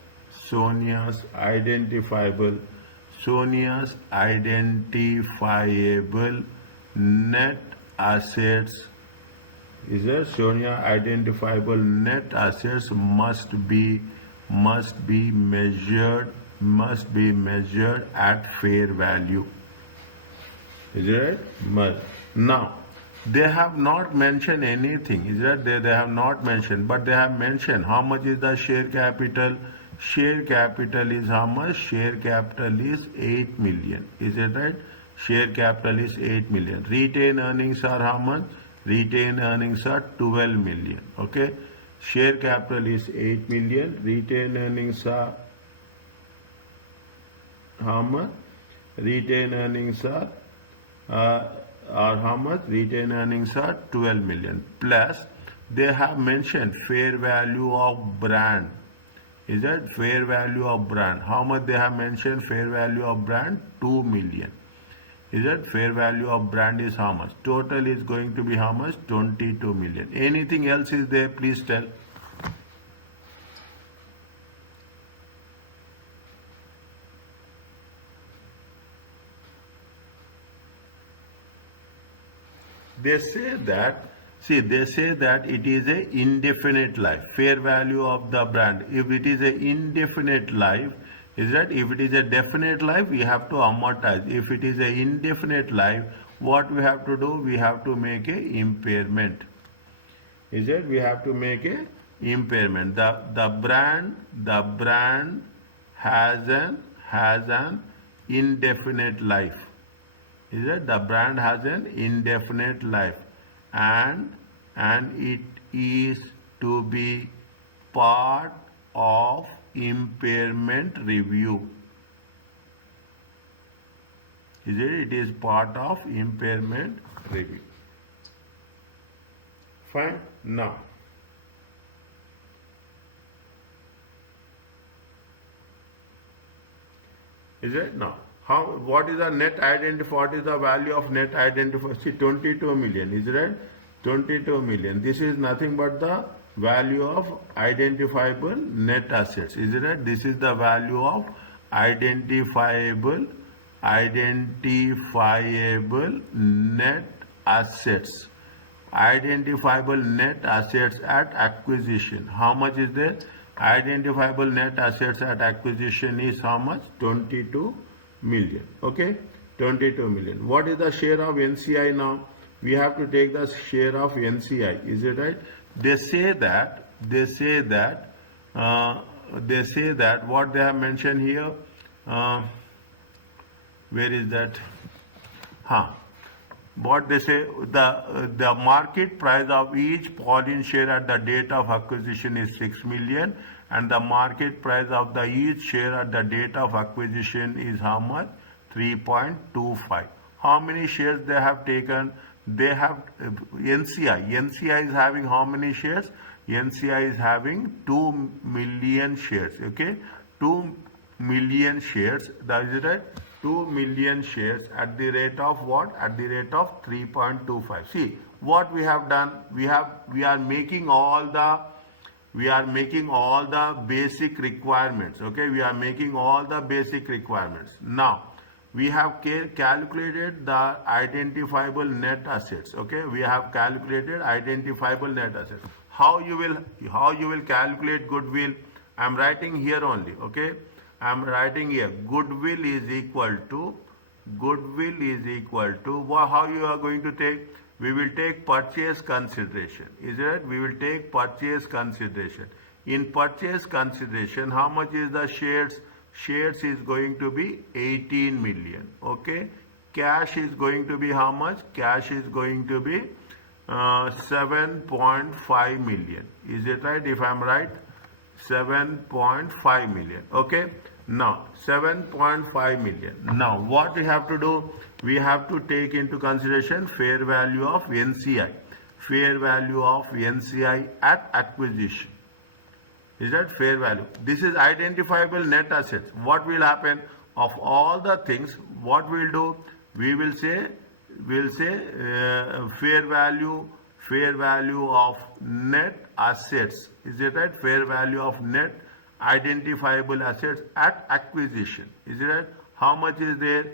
identifiable net assets, is it? Sonia identifiable net assets must be measured at fair value. Is it right? Now, they have not mentioned anything. Is that they have not mentioned, but they have mentioned how much is the share capital. Share capital is how much? Share capital is 8 million. Is it right? Share capital is 8 million. Retained earnings are how much? Retained earnings are 12 million. Okay. Share capital is 8 million. Retained earnings are how much? Retained earnings are how much? Retained earnings are 12 million. Plus, they have mentioned fair value of brand. Is that fair value of brand? How much they have mentioned fair value of brand? 2 million. Is that fair value of brand is how much? Total is going to be how much? 22 million. Anything else is there? Please tell. They say that, see, they say that it is a indefinite life, fair value of the brand. If it is a indefinite life, is that if it is a definite life, we have to amortize. If it is a indefinite life, what we have to do? We have to make a impairment. Is that we have to make a impairment. The brand has an indefinite life. Is that the brand has an indefinite life, and it is to be part of impairment review. Is it? It is part of impairment review. Fine. Now, is it? Now, how? What is the net identifier? What is the value of net identifier? See, 22 million. Is it right? 22 million. This is nothing but the value of identifiable net assets. Is it right? This is the value of identifiable net assets. Identifiable net assets at acquisition. How much is there? Identifiable net assets at acquisition is how much? 22 million. Okay, 22 million. What is the share of NCI now? We have to take the share of NCI. Is it right? They say that what they have mentioned here. Where is that? What they say, the market price of each Pauline share at the date of acquisition is 6 million, and the market price of the each share at the date of acquisition is how much? 3.25. How many shares they have taken? They have NCI. NCI is having how many shares? NCI is having 2 million shares. Okay, 2 million shares. That is right. 2 million shares at the rate of what? At the rate of 3.25. See what we have done. We are making all the basic requirements. Okay, we are making all the basic requirements. Now we have calculated the identifiable net assets. Okay, we have calculated identifiable net assets. How you will calculate goodwill? I am writing here only. Okay, I am writing here goodwill is equal to how you are going to take? We will take purchase consideration. Is it right? We will take purchase consideration. In purchase consideration, how much is the shares? Shares is going to be 18 million. Okay, cash is going to be how much? Cash is going to be 7.5 million. Is it right? If I am right, 7.5 million. Okay, now 7.5 million. Now what we have to do? We have to take into consideration fair value of NCI. Fair value of NCI at acquisition. Is that fair value? This is identifiable net assets. What will happen? Of all the things, what we'll do? We will say fair value of net assets. Is it right? Fair value of net identifiable assets at acquisition. Is it right? How much is there?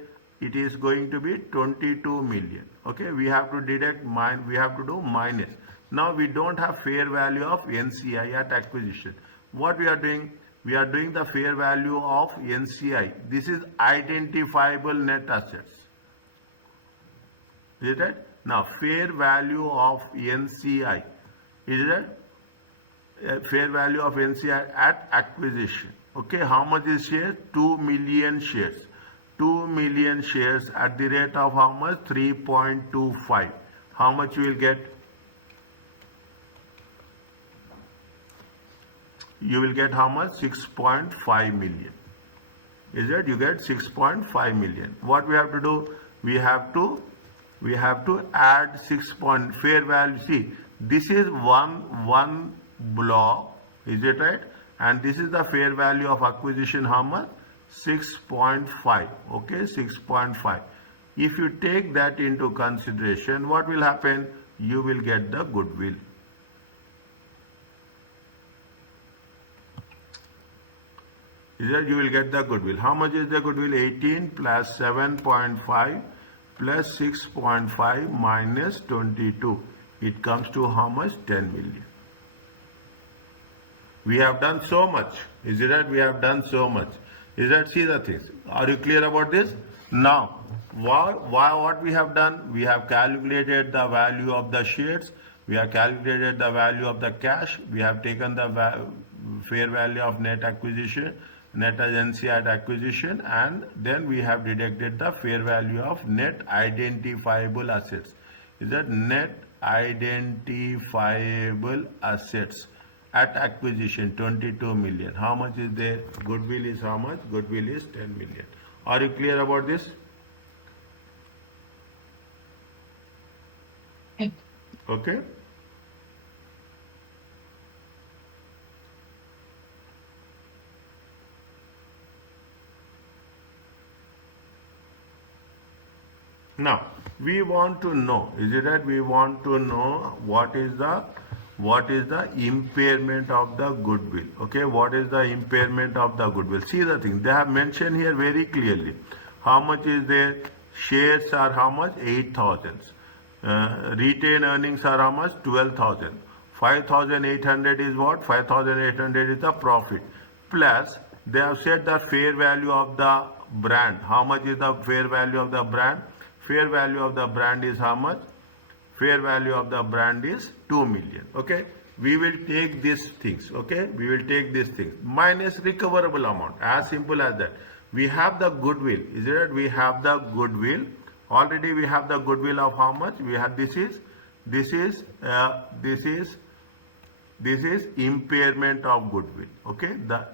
It is going to be 22 million. Okay, we have to deduct we have to do minus. Now we don't have fair value of NCI at acquisition. What we are doing? We are doing the fair value of NCI. This is identifiable net assets. Is it right? Now fair value of NCI. Is it right? Fair value of NCI at acquisition. Okay, how much is share? 2 million shares. 2 million shares at the rate of how much? 3.25. How much you will get? You will get how much? 6.5 million. Is it? You get 6.5 million. What we have to do? We have to add 6 point fair value. See, this is one block. Is it right? And this is the fair value of acquisition. How much? 6.5. Okay, 6.5. If you take that into consideration, what will happen? You will get the goodwill. Is that you will get the goodwill. How much is the goodwill? 18 plus 7.5 plus 6.5 minus 22. It comes to how much? 10 million. We have done so much. Is it that we have done so much? Is that, see the things? Are you clear about this? Now, what we have done? We have calculated the value of the shares. We have calculated the value of the cash. We have taken the fair value of net acquisition, net agency at acquisition, and then we have deducted the fair value of net identifiable assets. Is that net identifiable assets at acquisition? 22 million. How much is there? Goodwill is how much? Goodwill is 10 million. Are you clear about this? Okay. Now we want to know, is it that we want to know what is the impairment of the goodwill? Okay, what is the impairment of the goodwill? See the thing, they have mentioned here very clearly. How much is there? Shares are how much? 8,000. Retained earnings are how much? 12,000. 5,800 is what? 5,800 is the profit. Plus they have said the fair value of the brand. How much is the fair value of the brand? Fair value of the brand is how much? Fair value of the brand is 2 million. Okay, we will take these things. Okay, we will take these things minus recoverable amount. As simple as that. We have the goodwill. Is it? We have the goodwill. Already we have the goodwill of how much? We have this is impairment of goodwill. Okay, the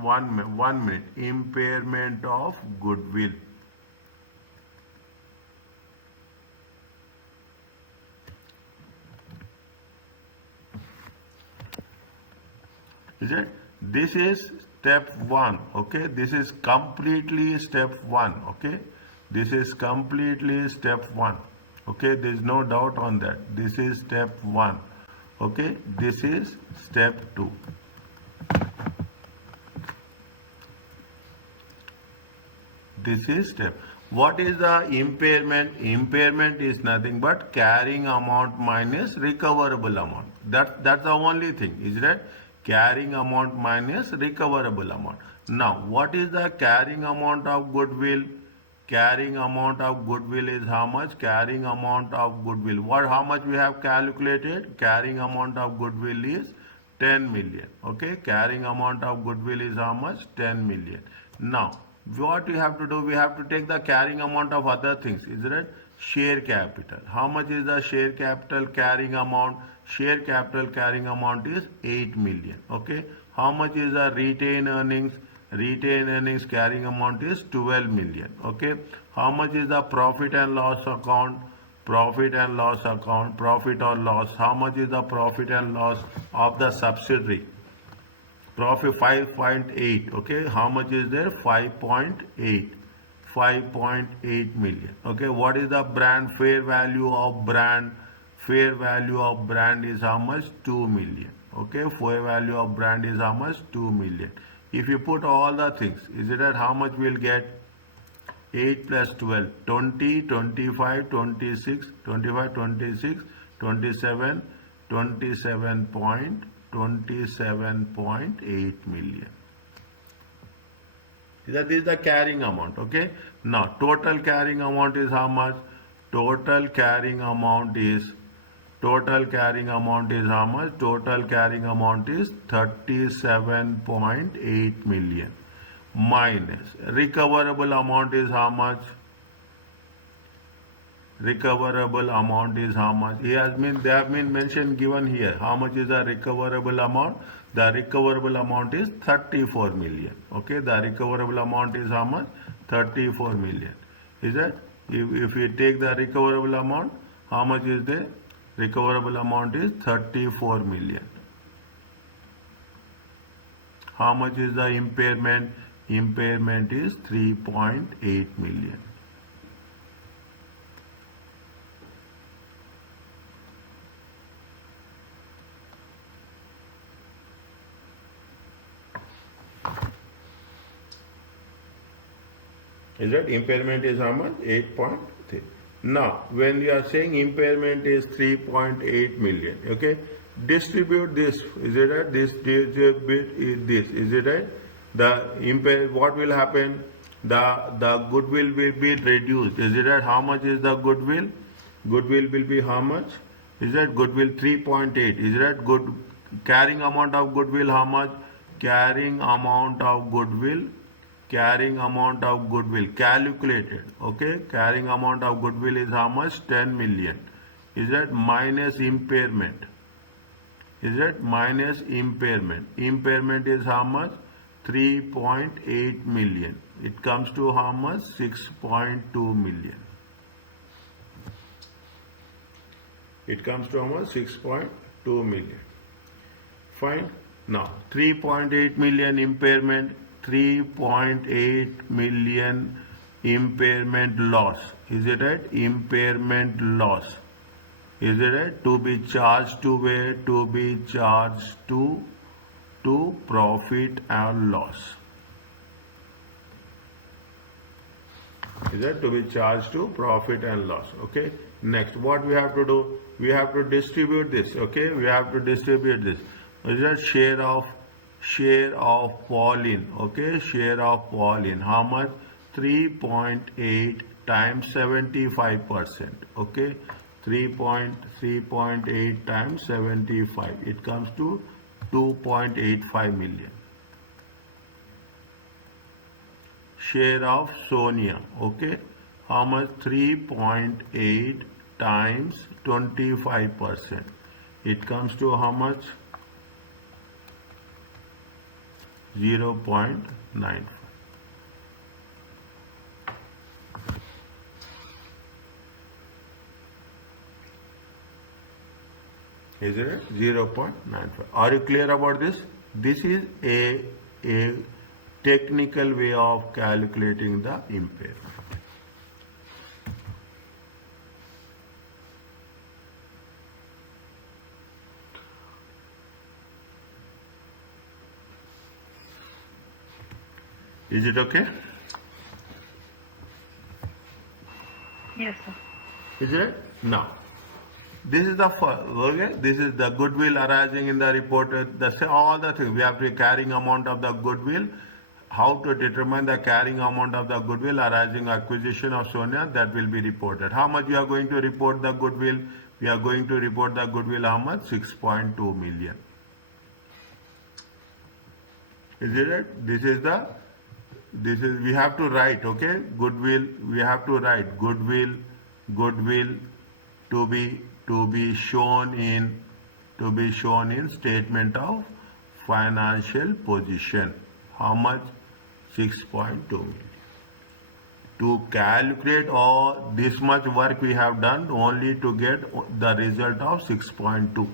1 minute impairment of goodwill. Is it? This is step 1. Okay, this is completely step 1. Okay, this is completely step 1. Okay, there is no doubt on that. This is step 1. Okay, this is step 2. This is step. What is the impairment? Impairment is nothing but carrying amount minus recoverable amount. That's the only thing. Is that? Carrying amount minus recoverable amount. Now, what is the carrying amount of goodwill? Carrying amount of goodwill is how much? Carrying amount of goodwill. How much we have calculated? Carrying amount of goodwill is 10 million. Okay, carrying amount of goodwill is how much? 10 million. Now, what we have to do? We have to take the carrying amount of other things. Is it? Share capital. How much is the share capital carrying amount? Share capital carrying amount is 8 million. Okay. How much is the retained earnings? Retained earnings carrying amount is 12 million. Okay. How much is the profit and loss account? Profit and loss account. Profit or loss. How much is the profit and loss of the subsidiary? Profit 5.8. Okay. How much is there? 5.8. 5.8 million. Okay. What is the brand fair value of brand? Fair value of brand is how much? 2 million. Okay, fair value of brand is how much? 2 million. If you put all the things, is it at how much we'll get? 8 plus 12, 20, 25, 26, 25, 26, 27, 27.8 million. That is the carrying amount. Okay. Now, total carrying amount is how much? Total carrying amount is how much? Total carrying amount is 37.8 million. minus recoverable amount is how much? Recoverable amount is how much? They have been mentioned given here. How much is the recoverable amount? The recoverable amount is 34 million. Okay, the recoverable amount is how much? 34 million. Is that? If we take the recoverable amount, how much is the recoverable amount? Is 34 million. How much is the impairment? Impairment is 3.8 million. Is that impairment is how much? 8.3. Now, when you are saying impairment is 3.8 million, okay, distribute this. Is it right? This bit is this. Is it right? What will happen? The goodwill will be reduced. Is it right? How much is the goodwill? Goodwill will be how much? Is that goodwill 3.8? Is that good? Carrying amount of goodwill how much? Carrying amount of goodwill calculated. Okay, carrying amount of goodwill is how much? 10 million. Is that minus impairment? Is that minus impairment? Impairment is how much? 3.8 million. It comes to how much? 6.2 million. It comes to how much? 6.2 million. Fine. Now 3.8 million impairment, 3.8 million impairment loss. Is it right? Impairment loss. Is it right? To be charged to where? To be charged to profit and loss. Is that to be charged to profit and loss? Okay. Next, what we have to do? We have to distribute this. Okay. We have to distribute this. Is that share of Pauline? Okay. Share of Pauline. How much? 3.8 times 75%. Okay. 3.8 times 75. It comes to 2.85 million. Share of Sonia. Okay. How much? 3.8 times 25%. It comes to how much? 0.95. Is it 0.95? Are you clear about this? This is a technical way of calculating the impairment. Is it okay? Yes, sir. Is it? Now, this is the first, okay? This is the goodwill arising in the report. All the things we have to carrying amount of the goodwill. How to determine the carrying amount of the goodwill arising acquisition of Sonia, that will be reported. How much you are going to report the goodwill? We are going to report the goodwill how much? 6.2 million. Is it right? We have to write, okay? Goodwill, we have to write goodwill to be shown in statement of financial position. How much? 6.2 million. To calculate all this much work we have done only to get the result of 6.2.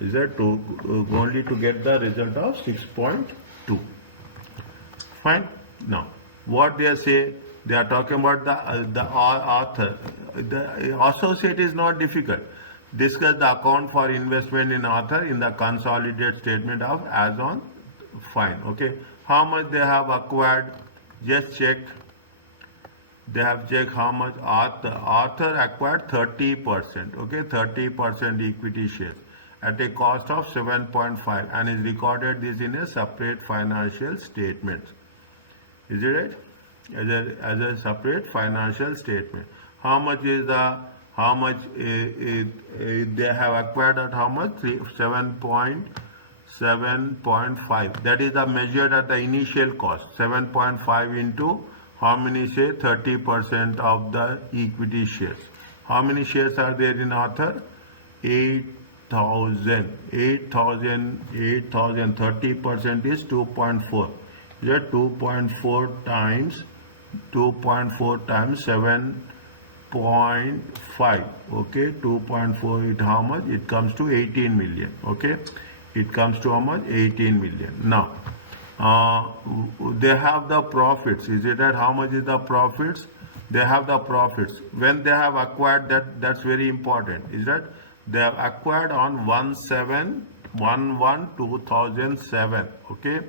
Is that only to get the result of 6.2? Fine. Now, what they say, they are talking about the author. The associate is not difficult. Discuss the account for investment in author in the consolidated statement of as on. Fine. Okay. How much they have acquired? Just check. They have checked how much author acquired 30%. Okay, 30% equity shares at a cost of 7.5 and is recorded this in a separate financial statement. Is it right? As a separate financial statement. How much is they have acquired at how much? 7.5. That is the measured at the initial cost. 7.5 into how many share? 30% of the equity shares. How many shares are there in author? 8,000. 8,000. 30% is 2.4. Is that 2.4 times 7.5? Okay, 2.4, it how much? It comes to 18 million. Okay, it comes to how much? 18 million. Now they have the profits. Is it that how much is the profits? They have the profits when they have acquired that's very important. Is that they have acquired on 1/7/2007. Okay,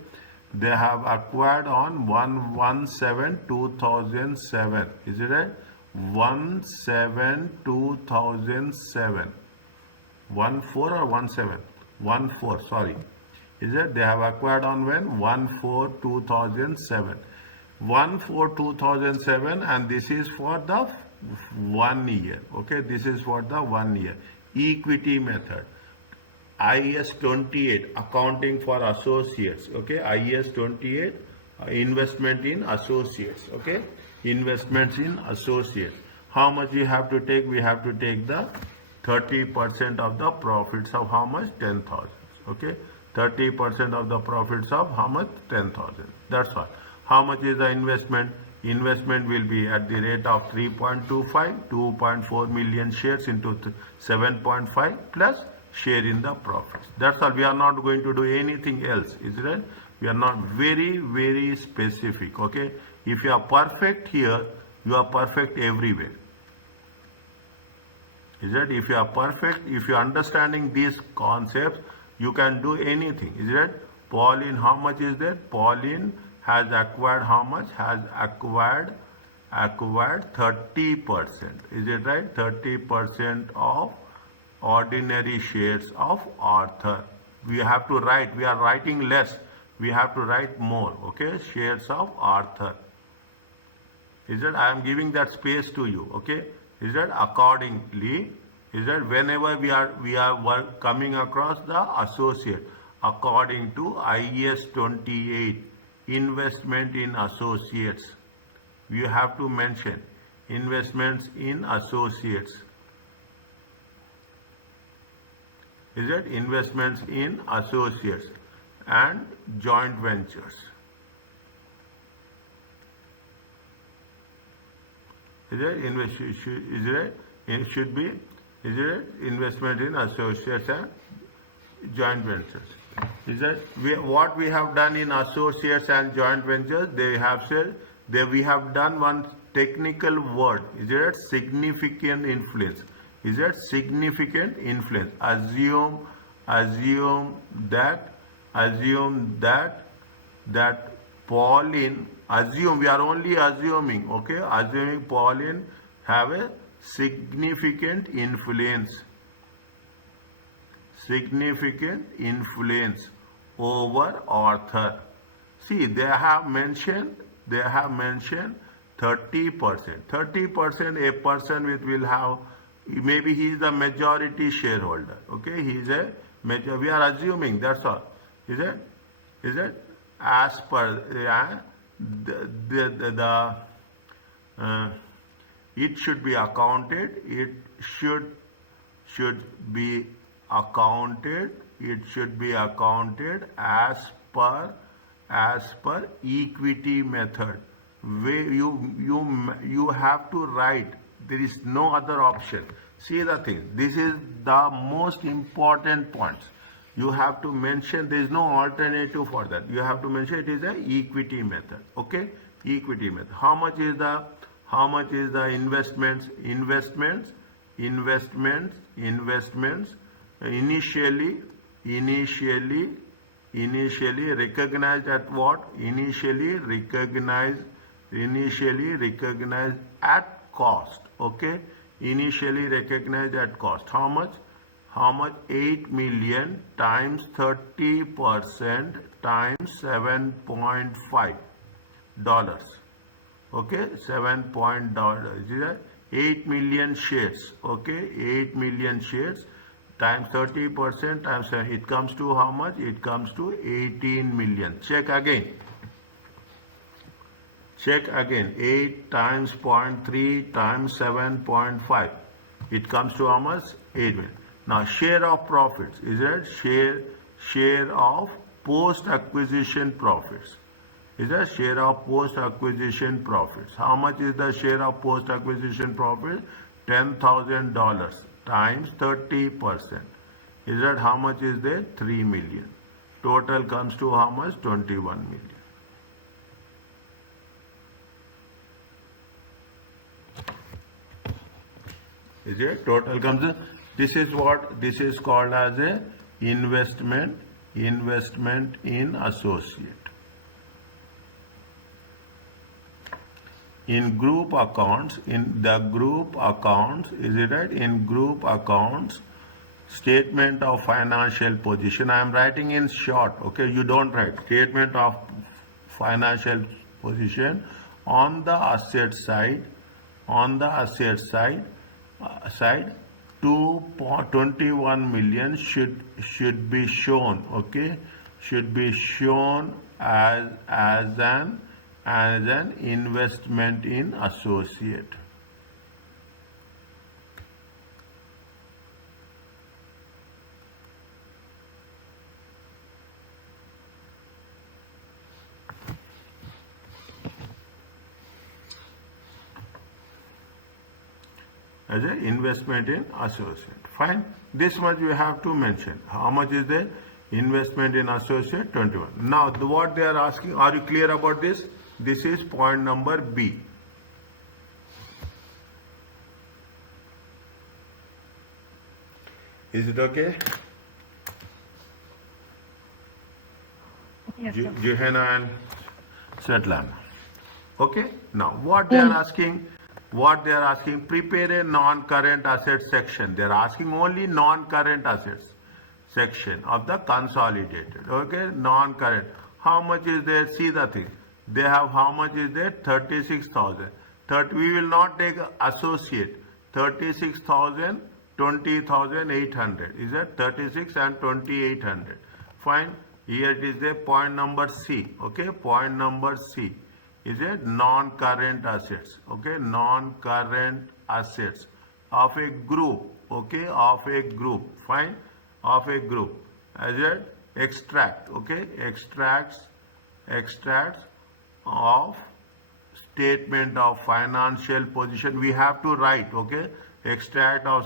they have acquired on 1/17/2007. Is it right? 1/7/2007. 1/4 or 1/7? 1/4, sorry. Is it? They have acquired on when? 1/4/2007. 1/4/2007, and this is for the 1 year. Okay, this is for the 1 year. Equity method. IS 28, accounting for associates. Okay, IS 28, investment in associates. Okay, investments in associates. How much we have to take? We have to take the 30% of the profits of how much? 10,000. Okay, 30% of the profits of how much? 10,000. That's all. How much is the investment? Investment will be at the rate of 3.25, 2.4 million shares into 7.5 plus share in the profits. That's all. We are not going to do anything else. Is it right? We are not very specific. Okay, if you are perfect here, you are perfect everywhere. Is it? If you are perfect, if you are understanding these concepts, you can do anything. Is it? Pauline, how much is there? Pauline has acquired how much? Has acquired 30%. Is it right? 30% of ordinary shares of Arthur. We have to write. We are writing less. We have to write more. Okay, shares of Arthur. Is that I am giving that space to you? Okay, is that accordingly? Is that whenever we are coming across the associate, according to IS 28, investment in associates, you have to mention investments in associates. Is it? Investments in associates and joint ventures. Is it? It should be. Is it? Investment in associates and joint ventures. Is that what we have done in associates and joint ventures? They have said that we have done one technical word. Is it? Significant influence. Is it? Significant influence. Assume that Pauline. Assume, we are only assuming. Okay, assuming Pauline have a significant influence. Significant influence over Arthur. See, they have mentioned 30%. 30%, a person will have, maybe he is the majority shareholder. Okay, he is a major. We are assuming, that's all. Is it? As per it should be accounted. It should be accounted. It should be accounted as per equity method. Where you have to write. There is no other option. See the thing. This is the most important points. You have to mention. There is no alternative for that. You have to mention it is a equity method. Okay, equity method. How much is the investments? Initially recognized at what? Initially recognized at cost. Okay, initially recognized at cost. How much? 8 million times 30% times $7.5. Okay, $7.5. 8 million shares. Okay, 8 million shares. times 30% times 7, it comes to how much? It comes to 18 million. Check again. Check again. 8 times 0.3 times 7.5. It comes to how much? 8 million. Now share of profits. Is it share of post acquisition profits? Is a share of post acquisition profits. How much is the share of post acquisition profit? $10,000 times 30%. Is that how much is there? 3 million. Total comes to how much? 21 million. Is it? Total comes to, this is what this is called as a investment in associate. In group accounts, in the group accounts, is it right? In group accounts, statement of financial position, I am writing in short, okay? You don't write. Statement of financial position on the asset side, 21 million should be shown, okay? Should be shown as an investment in associate. As an investment in associate. Fine. This much you have to mention. How much is the investment in associate? 21. Now what they are asking, are you clear about this? This is point number B. Is it okay? Yes, sir. Juhana and Svetlana. Okay? Now what they are asking, prepare a non-current assets section. They are asking only non-current assets section of the consolidated. Okay? Non-current. How much is there? See the thing. They have how much is there? 36,000. We will not take associate. 36,000, 20,800. Is that 36 and 2,800? Fine. Here it is the point number C. Okay. Point number C. Is it non-current assets? Okay. Non-current assets of a group. Okay. Of a group. Fine. Of a group. As a extract. Okay. Extracts of statement of financial position. We have to write, okay, extract of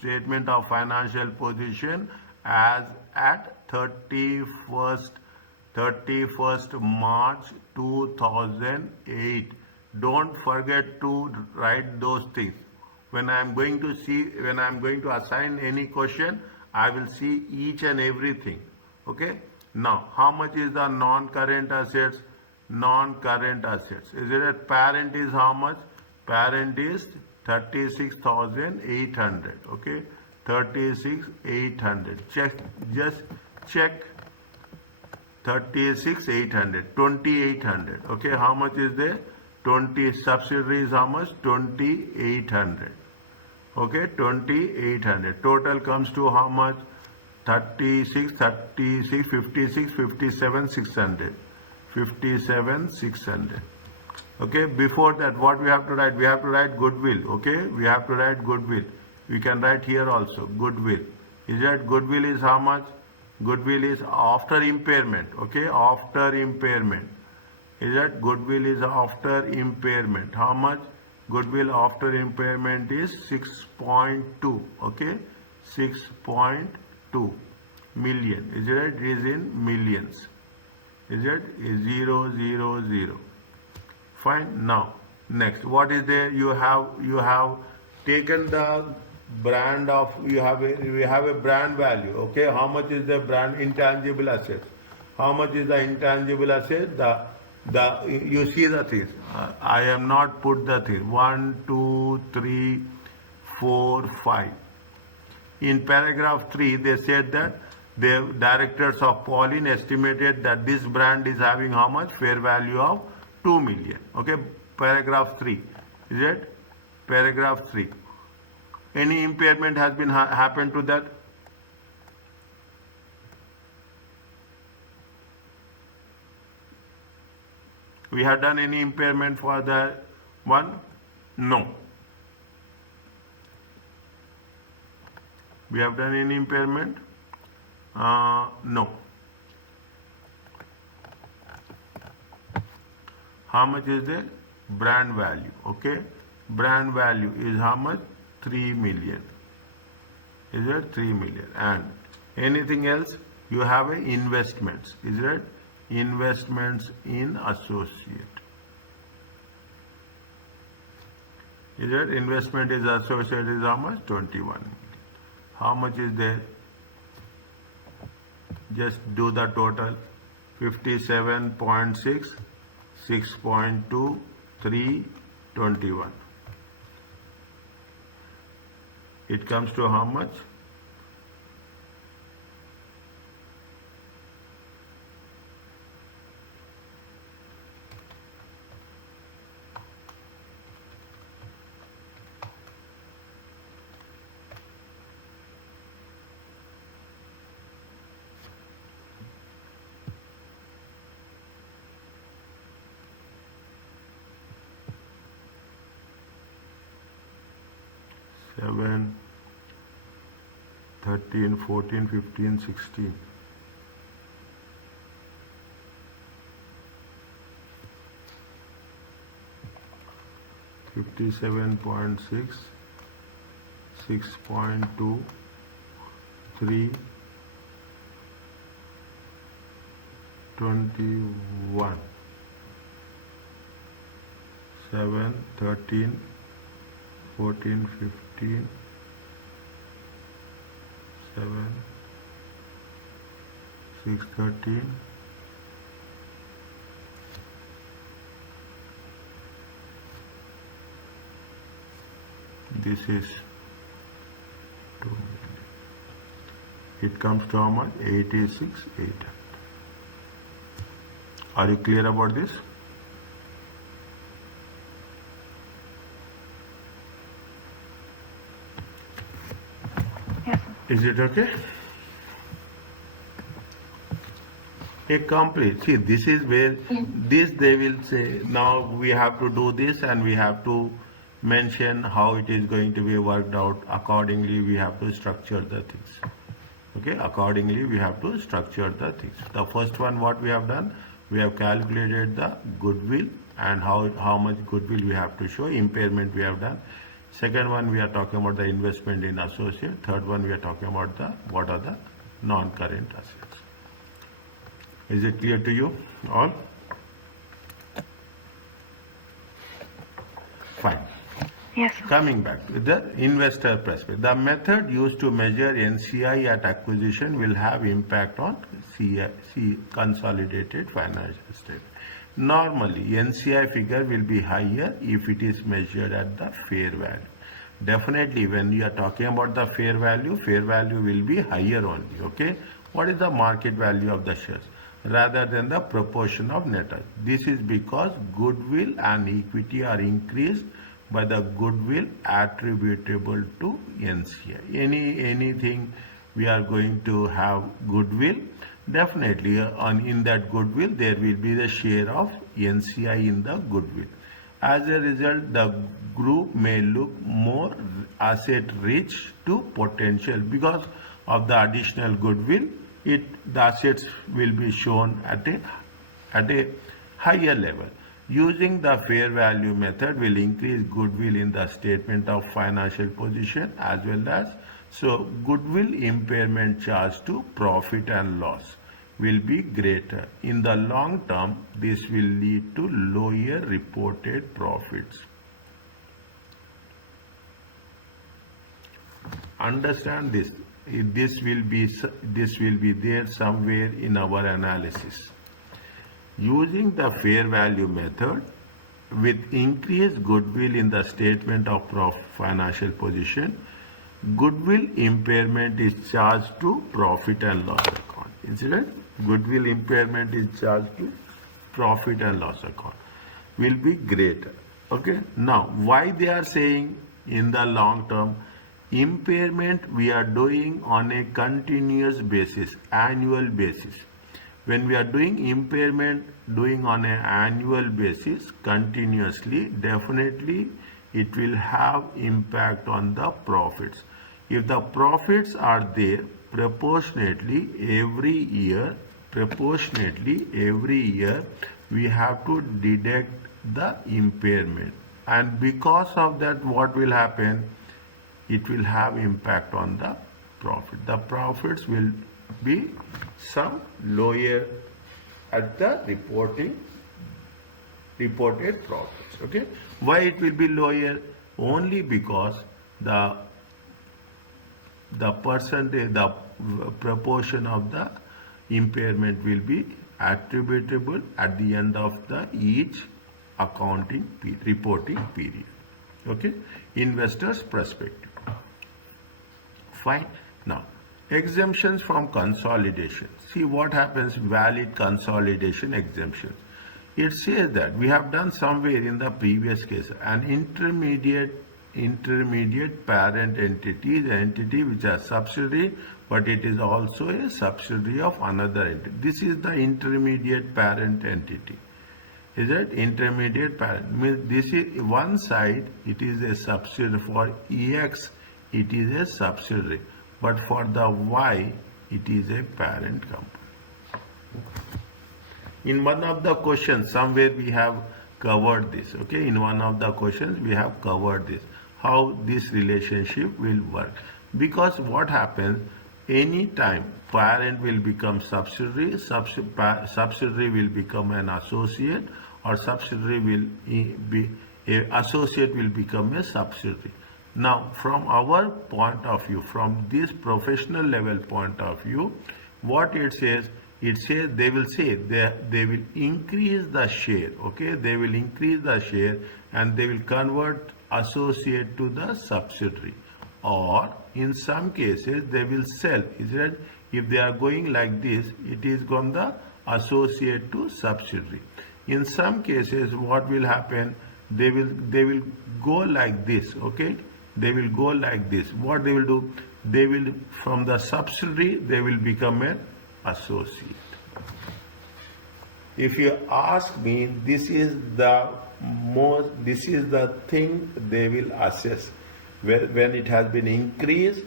statement of financial position as at 31st March 2008. Don't forget to write those things. When I am going to assign any question, I will see each and everything. Okay. Now, how much is the non-current assets? Non-current assets. Is it that parent is how much? Parent is 36,800. Okay. 36,800. Just check 36,800. 2,800. Okay. How much is there? 20 subsidiary is how much? 2,800. Okay. 2,800. Total comes to how much? 36, 56, 57, 600. 57,600. Okay, before that, what we have to write? We have to write goodwill. Okay, we have to write goodwill. We can write here also goodwill. Is that goodwill is how much? Goodwill is after impairment. Okay, after impairment. Is that goodwill is after impairment? How much? Goodwill after impairment is 6.2. Okay, 6.2 million. Is it? It is in millions. Is it? 000. Fine. Now next, what is there? You have taken the brand of, we have a brand value. Okay, how much is the brand intangible assets? How much is the intangible asset? You see the things. I am not put the thing. 1, 2, 3, 4, 5. In paragraph 3, they said that the directors of Pauline estimated that this brand is having how much? Fair value of 2 million. Okay, paragraph 3. Is it? Paragraph 3. Any impairment has been happened to that? We have done any impairment for that one? No. We have done any impairment? No. How much is there? Brand value. Okay. Brand value is how much? 3 million. Is it 3 million? And anything else? You have a investments. Is it? Investments in associate. Is it? Investment is associate is how much? 21 million. How much is there? Just do the total. 57.6, 6.2, 3, 21. It comes to how much? Seven, 13, 14, 15, 16. $57.6, 6.2, 3, 21, 7, 13, 14, 15, 7, 6, 13, this is 2 million. It comes to how much? 86,800. Are you clear about this? Yes, sir. Is it okay? A complete. See, this is where this they will say, now we have to do this and we have to mention how it is going to be worked out. Accordingly, we have to structure the things. Okay, accordingly, we have to structure the things. The first one, what we have done, we have calculated the goodwill and how much goodwill we have to show. Impairment we have done. Second one, we are talking about the investment in associate. Third one, we are talking about the what are the non-current assets. Is it clear to you all? Fine. Yes, sir. Coming back to the investor perspective, the method used to measure NCI at acquisition will have impact on consolidated financial statement. Normally, NCI figure will be higher if it is measured at the fair value. Definitely, when you are talking about the fair value will be higher only. Okay, what is the market value of the shares rather than the proportion of net worth? This is because goodwill and equity are increased by the goodwill attributable to NCI. Anything we are going to have goodwill, definitely in that goodwill there will be the share of NCI in the goodwill. As a result, the group may look more asset rich to potential because of the additional goodwill. The assets will be shown at a higher level. Using the fair value method will increase goodwill in the statement of financial position as well as goodwill impairment charge to profit and loss will be greater. In the long term, this will lead to lower reported profits. Understand this. This will be there somewhere in our analysis. Using the fair value method with increased goodwill in the statement of financial position, goodwill impairment is charged to profit and loss account. Isn't it? Goodwill impairment is charged to profit and loss account will be greater. Okay. Now, why they are saying in the long term? Impairment we are doing on a continuous basis, annual basis. When we are doing impairment, doing on an annual basis continuously, definitely it will have impact on the profits. If the profits are there, proportionately every year, we have to deduct the impairment. And because of that, what will happen? It will have impact on the profit. The profits will be some lower at the reported profits. Okay, why it will be lower? Only because the percentage, the proportion of the impairment will be attributable at the end of the each reporting period. Okay, investors perspective. Fine. Now, exemptions from consolidation. See what happens, valid consolidation exemptions. It says that we have done somewhere in the previous case, an intermediate parent entity is an entity which has subsidiary, but it is also a subsidiary of another entity. This is the intermediate parent entity. Is it intermediate parent? Means this is one side, it is a subsidiary. For EX, it is a subsidiary, but for the Y, it is a parent company. In one of the questions, somewhere we have covered this. Okay, in one of the questions we have covered this, how this relationship will work. Because what happens, any time parent will become subsidiary, subsidiary will become an associate, or subsidiary will be associate will become a subsidiary. Now, from our point of view, from this professional level point of view, what it says they will increase the share. Okay, they will increase the share and they will convert associate to the subsidiary, or in some cases they will sell. Is it? If they are going like this, it is from the associate to subsidiary. In some cases, what will happen? They will go like this. Okay, they will go like this. What they will do? They will, from the subsidiary, they will become an associate. If you ask me, this is the thing they will assess when it has been increased,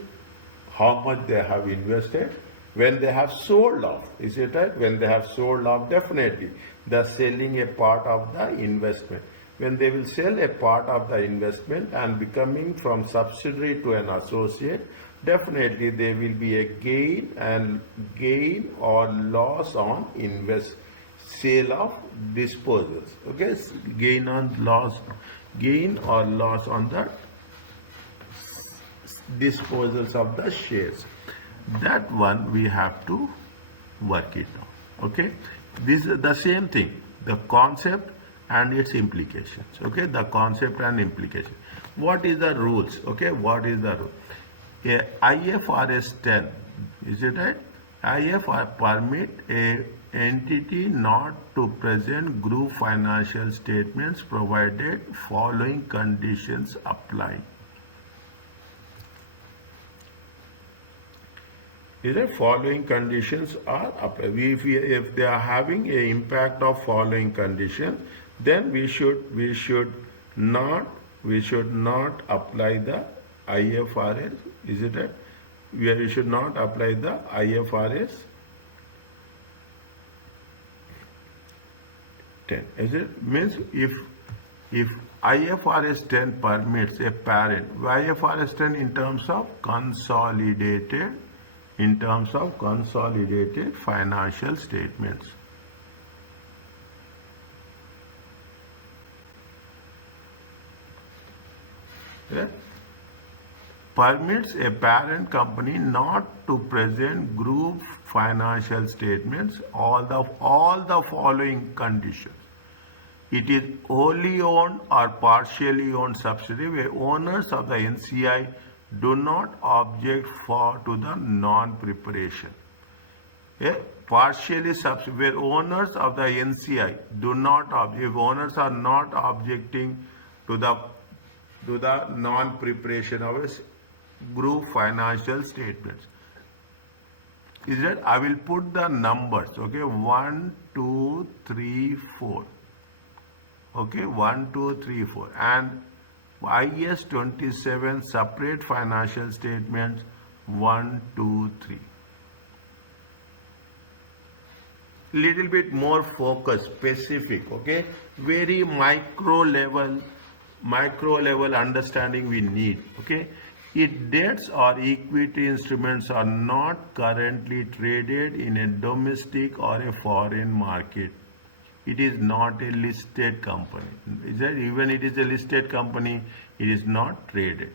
how much they have invested. When they have sold off, is it right? When they have sold off, definitely they are selling a part of the investment. When they will sell a part of the investment and becoming from subsidiary to an associate, definitely there will be a gain or loss on sale of disposals. Okay, gain or loss on the disposals of the shares. That one we have to work it out. Okay, this is the same thing, the concept and its implications. Okay, the concept and implication. What is the rules? Okay, what is the rule? IFRS 10, is it right? IFRS permit a entity not to present group financial statements provided following conditions apply. Is it? Following conditions are applied. If they are having an impact of following condition, then we should not apply the IFRS. Is it right? We should not apply the IFRS 10. Is it? Means if IFRS 10 permits a parent, IFRS 10 in terms of consolidated financial statements. Yeah. Permits a parent company not to present group financial statements all the following conditions. It is wholly owned or partially owned subsidiary where owners of the NCI do not object to the non-preparation. Partially subsidiary where owners of the NCI do not object. If owners are not objecting to the non-preparation of a group financial statements. Is that I will put the numbers, okay, 1, 2, 3, 4. Okay, 1, 2, 3, 4. And IS 27 separate financial statements 1, 2, 3. Little bit more focus, specific, okay, very micro level understanding we need, okay. If debts or equity instruments are not currently traded in a domestic or a foreign market, it is not a listed company. Is that even it is a listed company, it is not traded.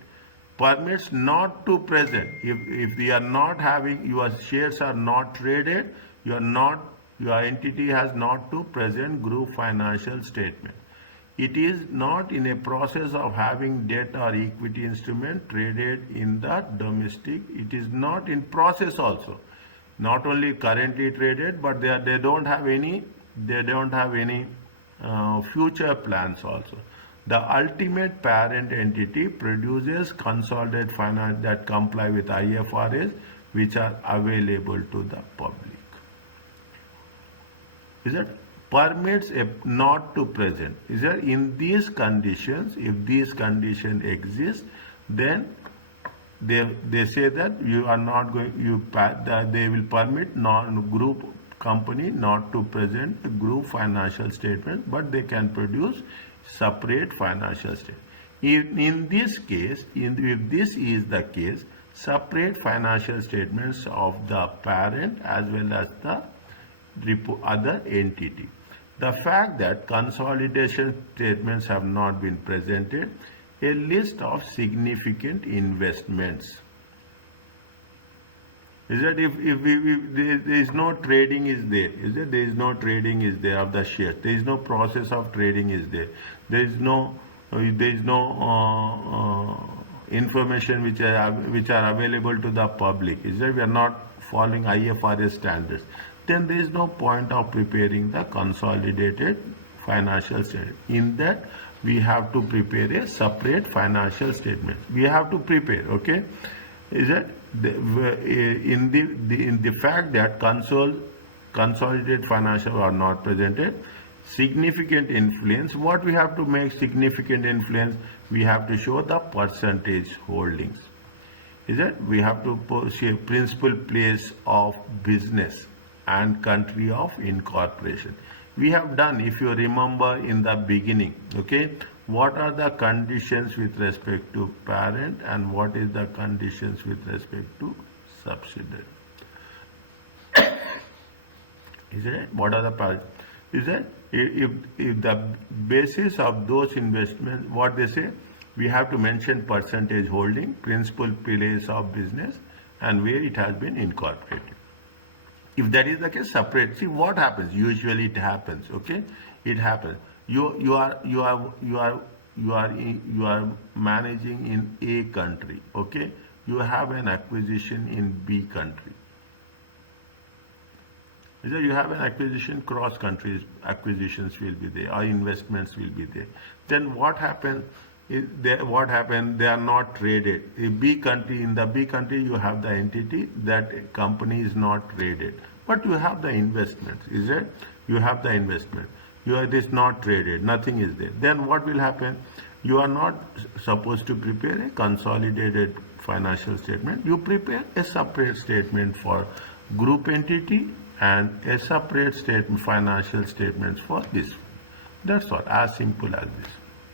Permits not to present. If we are not having, your shares are not traded, your entity has not to present group financial statement. It is not in a process of having debt or equity instrument traded in the domestic. It is not in process also. Not only currently traded, but they don't have any future plans also. The ultimate parent entity produces consolidated finance that comply with IFRS, which are available to the public. Is that permits not to present? Is that in these conditions, if these conditions exist, then they say that you are not going, they will permit non-group company not to present a group financial statement, but they can produce separate financial statement. In this case, if this is the case, separate financial statements of the parent as well as the other entity. The fact that consolidation statements have not been presented, a list of significant investments. Is that if there is no trading is there? Is that there is no trading is there of the shares? There is no process of trading is there? There is no information which are available to the public. Is that we are not following IFRS standards? Then there is no point of preparing the consolidated financial statement. In that, we have to prepare a separate financial statement. We have to prepare, okay? Is that in the fact that consolidated financial are not presented, significant influence. What we have to make significant influence? We have to show the percentage holdings. Is that we have to say principal place of business and country of incorporation. We have done, if you remember in the beginning, okay, what are the conditions with respect to parent and what is the conditions with respect to subsidiary. Is it? What are the parent? Is that if the basis of those investments, what they say, we have to mention percentage holding, principal place of business, and where it has been incorporated. If that is the case, separate. See what happens. Usually it happens. Okay, it happens. You are managing in A country. Okay, you have an acquisition in B country. You have an acquisition, cross countries acquisitions will be there, or investments will be there. Then what happens? They are not traded. In the B country, you have the entity, that company is not traded, but you have the investments. Is it? You have the investment. It is not traded. Nothing is there. Then what will happen? You are not supposed to prepare a consolidated financial statement. You prepare a separate statement for group entity and a separate statement, financial statements for this. That's all. As simple as this.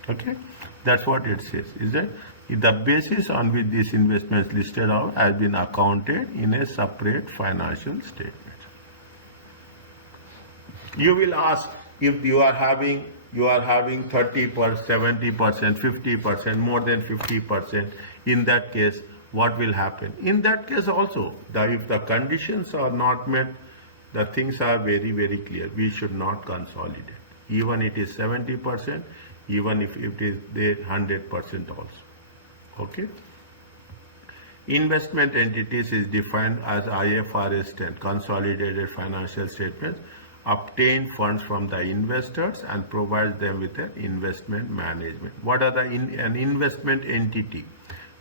Okay. That's what it says. Is that the basis on which these investments listed out has been accounted in a separate financial statement. You will ask, if you are having 30%, 70%, 50%, more than 50%, in that case, what will happen? In that case also, if the conditions are not met, the things are very, very clear. We should not consolidate. Even it is 70%, even if it is there 100% also. Okay. Investment entities is defined as IFRS 10, consolidated financial statements, obtain funds from the investors and provides them with an investment management. What are an investment entity?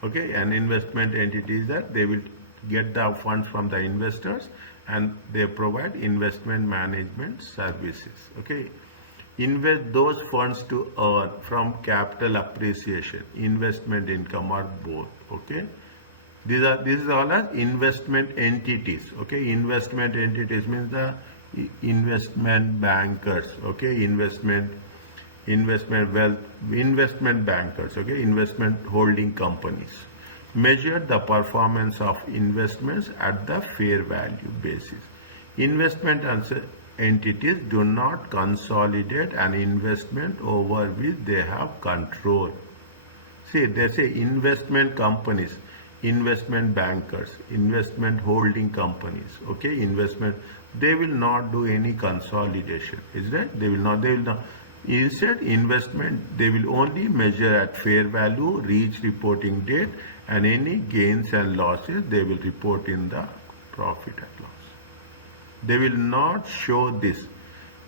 Okay, an investment entity is that they will get the funds from the investors, and they provide investment management services. Okay, invest those funds to earn from capital appreciation, investment income, or both. Okay, this is all as investment entities. Okay, investment entities means the investment bankers. Okay, investment wealth, investment bankers. Okay, investment holding companies measure the performance of investments at the fair value basis. Investment entities do not consolidate an investment over which they have control. See, they say investment companies, investment bankers, investment holding companies, okay, investment, they will not do any consolidation, is that? They will not. Instead, investment, they will only measure at fair value, reach reporting date, and any gains and losses, they will report in the profit and loss. They will not show this.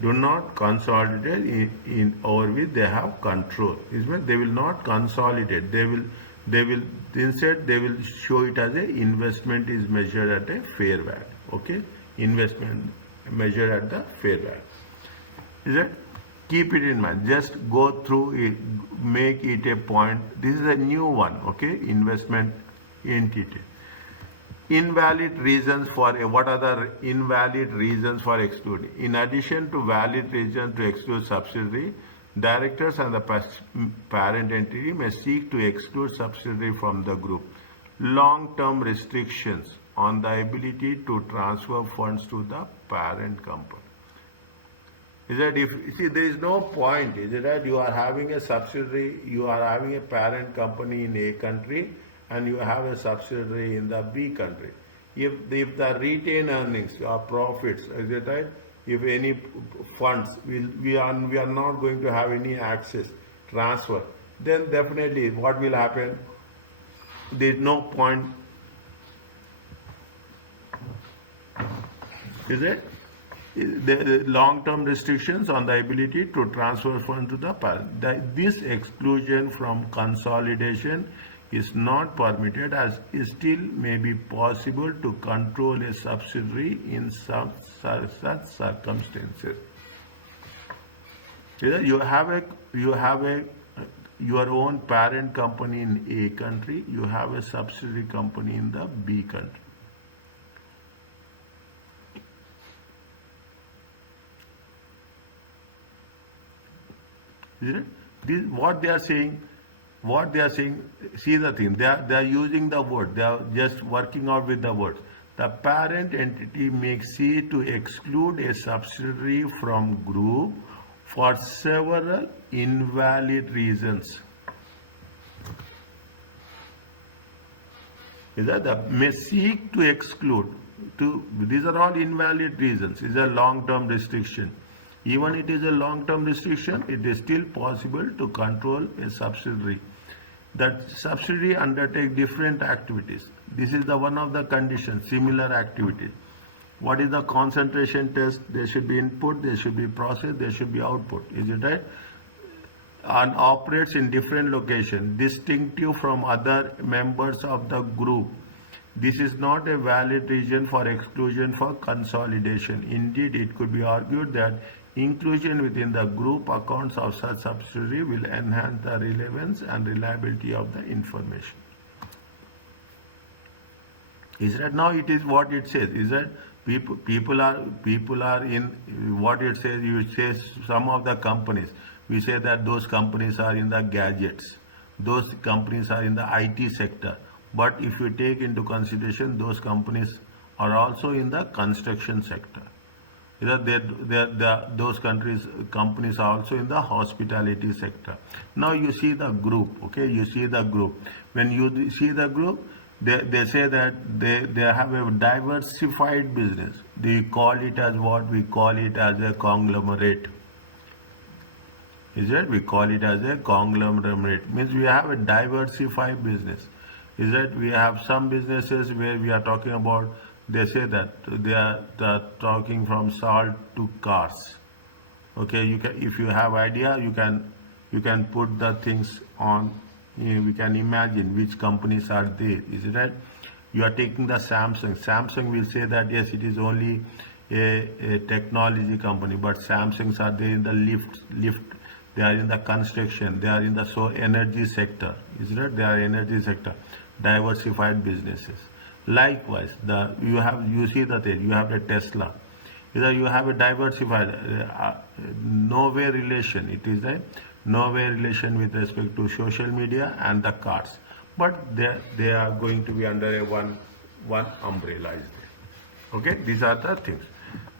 Do not consolidate in over which they have control. Is mean they will not consolidate. They will instead they will show it as a investment is measured at a fair value. Okay, investment measured at the fair value. Is it? Keep it in mind. Just go through it. Make it a point. This is a new one. Okay, investment entity. Invalid reasons for what are the invalid reasons for excluding? In addition to valid reason to exclude subsidiary, directors and the parent entity may seek to exclude subsidiary from the group. Long-term restrictions on the ability to transfer funds to the parent company. Is that if see there is no point, is it that you are having a subsidiary, you are having a parent company in A country, and you have a subsidiary in the B country. If the retained earnings or profits, is it right? If any funds, we are not going to have any access, transfer, then definitely what will happen? There is no point. Is it? The long-term restrictions on the ability to transfer funds to the parent. This exclusion from consolidation is not permitted, as it still may be possible to control a subsidiary in some such circumstances. You have your own parent company in A country, you have a subsidiary company in the B country. Isn't it? This, what they are saying, see the thing, they are using the word, they are just working out with the words. The parent entity may seek to exclude a subsidiary from group for several invalid reasons. Is that the may seek to exclude? These are all invalid reasons. Is a long-term restriction. Even it is a long-term restriction, it is still possible to control a subsidiary. That subsidiary undertake different activities. This is the one of the conditions, similar activities. What is the concentration test? There should be input, there should be process, there should be output. Is it right? And operates in different locations, distinctive from other members of the group. This is not a valid reason for exclusion for consolidation. Indeed, it could be argued that inclusion within the group accounts of such subsidiary will enhance the relevance and reliability of the information. Is that now it is what it says? Is that people are in what it says? You say some of the companies. We say that those companies are in the gadgets. Those companies are in the IT sector. But if you take into consideration, those companies are also in the construction sector. Those companies are also in the hospitality sector. Now you see the group, okay? You see the group. When you see the group, they say that they have a diversified business. They call it as what? We call it as a conglomerate. Is it? We call it as a conglomerate. Means we have a diversified business. Is that we have some businesses where we are talking about, they say that they are talking from salt to cars. Okay, you can, if you have idea, you can put the things on. We can imagine which companies are there. Is it right? You are taking the Samsung. Samsung will say that yes, it is only a technology company, but Samsungs are there in the lift. They are in the construction. They are in the energy sector. Is it? They are energy sector, diversified businesses. Likewise, you see that you have the Tesla. Either you have a diversified no-way relation. It is a no-way relation with respect to social media and the cars, but they are going to be under a one umbrella. Is there? Okay, these are the things.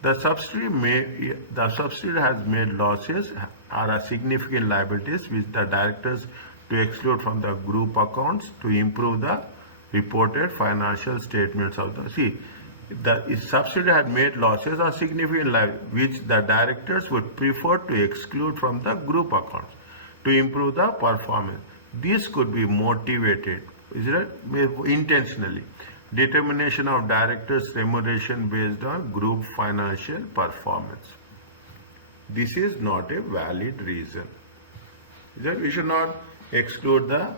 The subsidiary has made losses are a significant liabilities which the directors to exclude from the group accounts to improve the reported financial statements of the the subsidiary had made losses or significant which the directors would prefer to exclude from the group accounts to improve the performance. This could be motivated, is it, intentionally. Determination of directors' remuneration based on group financial performance. This is not a valid reason. We should not exclude the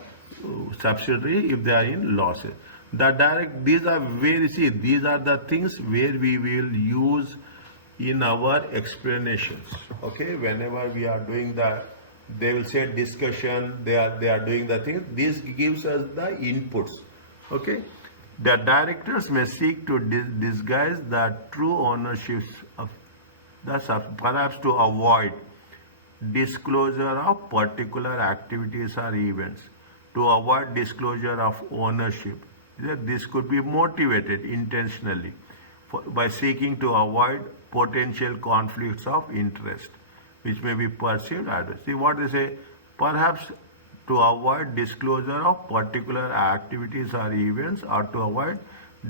subsidiary if they are in losses. These are these are the things where we will use in our explanations. Okay, whenever we are doing they will say discussion, they are doing the things. This gives us the inputs. Okay, the directors may seek to disguise the true ownership of the perhaps to avoid disclosure of particular activities or events, to avoid disclosure of ownership. This could be motivated intentionally by seeking to avoid potential conflicts of interest, which may be perceived adverse. See what they say, perhaps to avoid disclosure of particular activities or events, or to avoid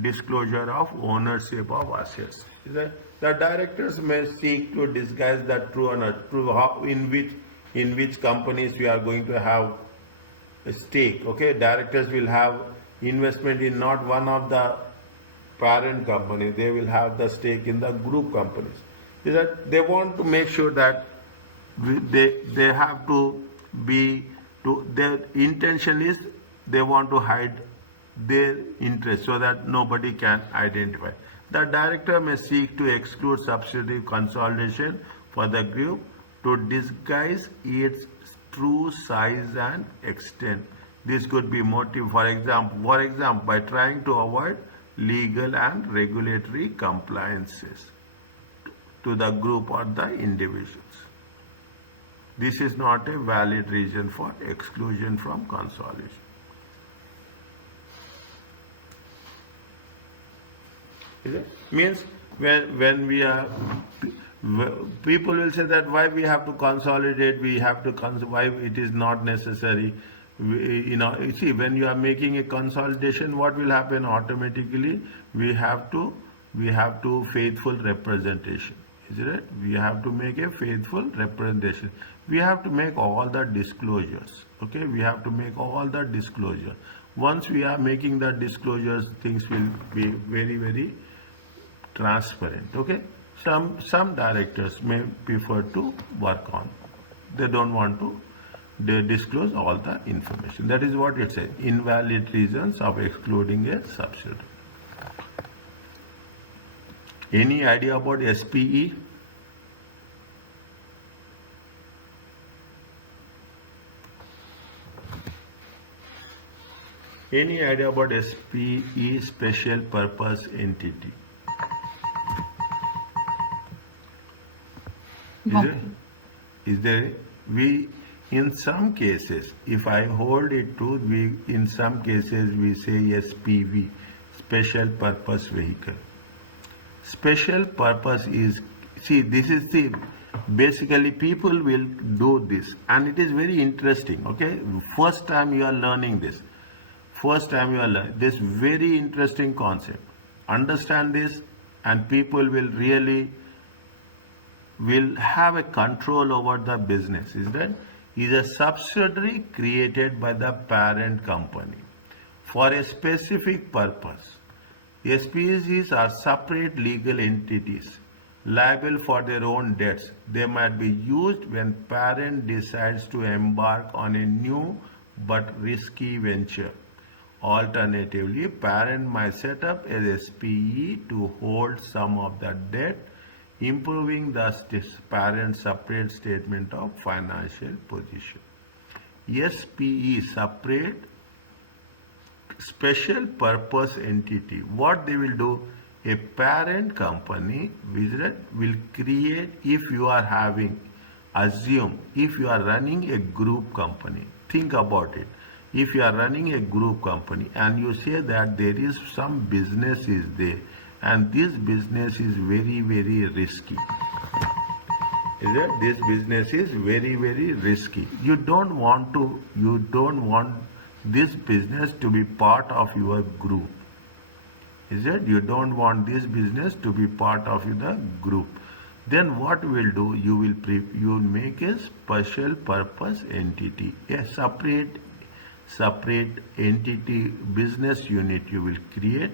disclosure of ownership of assets. The directors may seek to disguise the true owner, in which companies we are going to have a stake. Okay, directors will have investment in not one of the parent companies, they will have the stake in the group companies. They want to make sure that they have to be their intention is they want to hide their interest so that nobody can identify. The director may seek to exclude subsidiary consolidation for the group to disguise its true size and extent. This could be motive, for example, by trying to avoid legal and regulatory compliances to the group or the individuals. This is not a valid reason for exclusion from consolidation. Is it? Means when we are, people will say that why we have to consolidate, why it is not necessary. You see, when you are making a consolidation, what will happen automatically? We have to faithful representation. Is it? We have to make a faithful representation. We have to make all the disclosures. Okay, we have to make all the disclosure. Once we are making the disclosures, things will be very, very transparent. Okay, some directors may prefer to work on. They don't want to. They disclose all the information. That is what it says. Invalid reasons of excluding a subsidiary. Any idea about SPE? Any idea about SPE, special purpose entity? Is there? In some cases, if I hold it true, in some cases we say SPV, special purpose vehicle. Special purpose is, this is basically people will do this, and it is very interesting. Okay, first time you are learning this. This very interesting concept. Understand this, and people will have a control over the business. Is a subsidiary created by the parent company for a specific purpose. SPVs are separate legal entities liable for their own debts. They might be used when parent decides to embark on a new but risky venture, Alternatively, parent might set up a SPE to hold some of the debt, improving the parent's separate statement of financial position. SPE, separate special purpose entity. What they will do, a parent company will create, if you are having, assume, if you are running a group company, think about it. If you are running a group company and you say that there is some business is there and this business is very, very risky. Is that this business is very, very risky. You don't want this business to be part of your group. Is it? You don't want this business to be part of the group. Then what will do? You will make a special purpose entity, a separate entity, business unit you will create.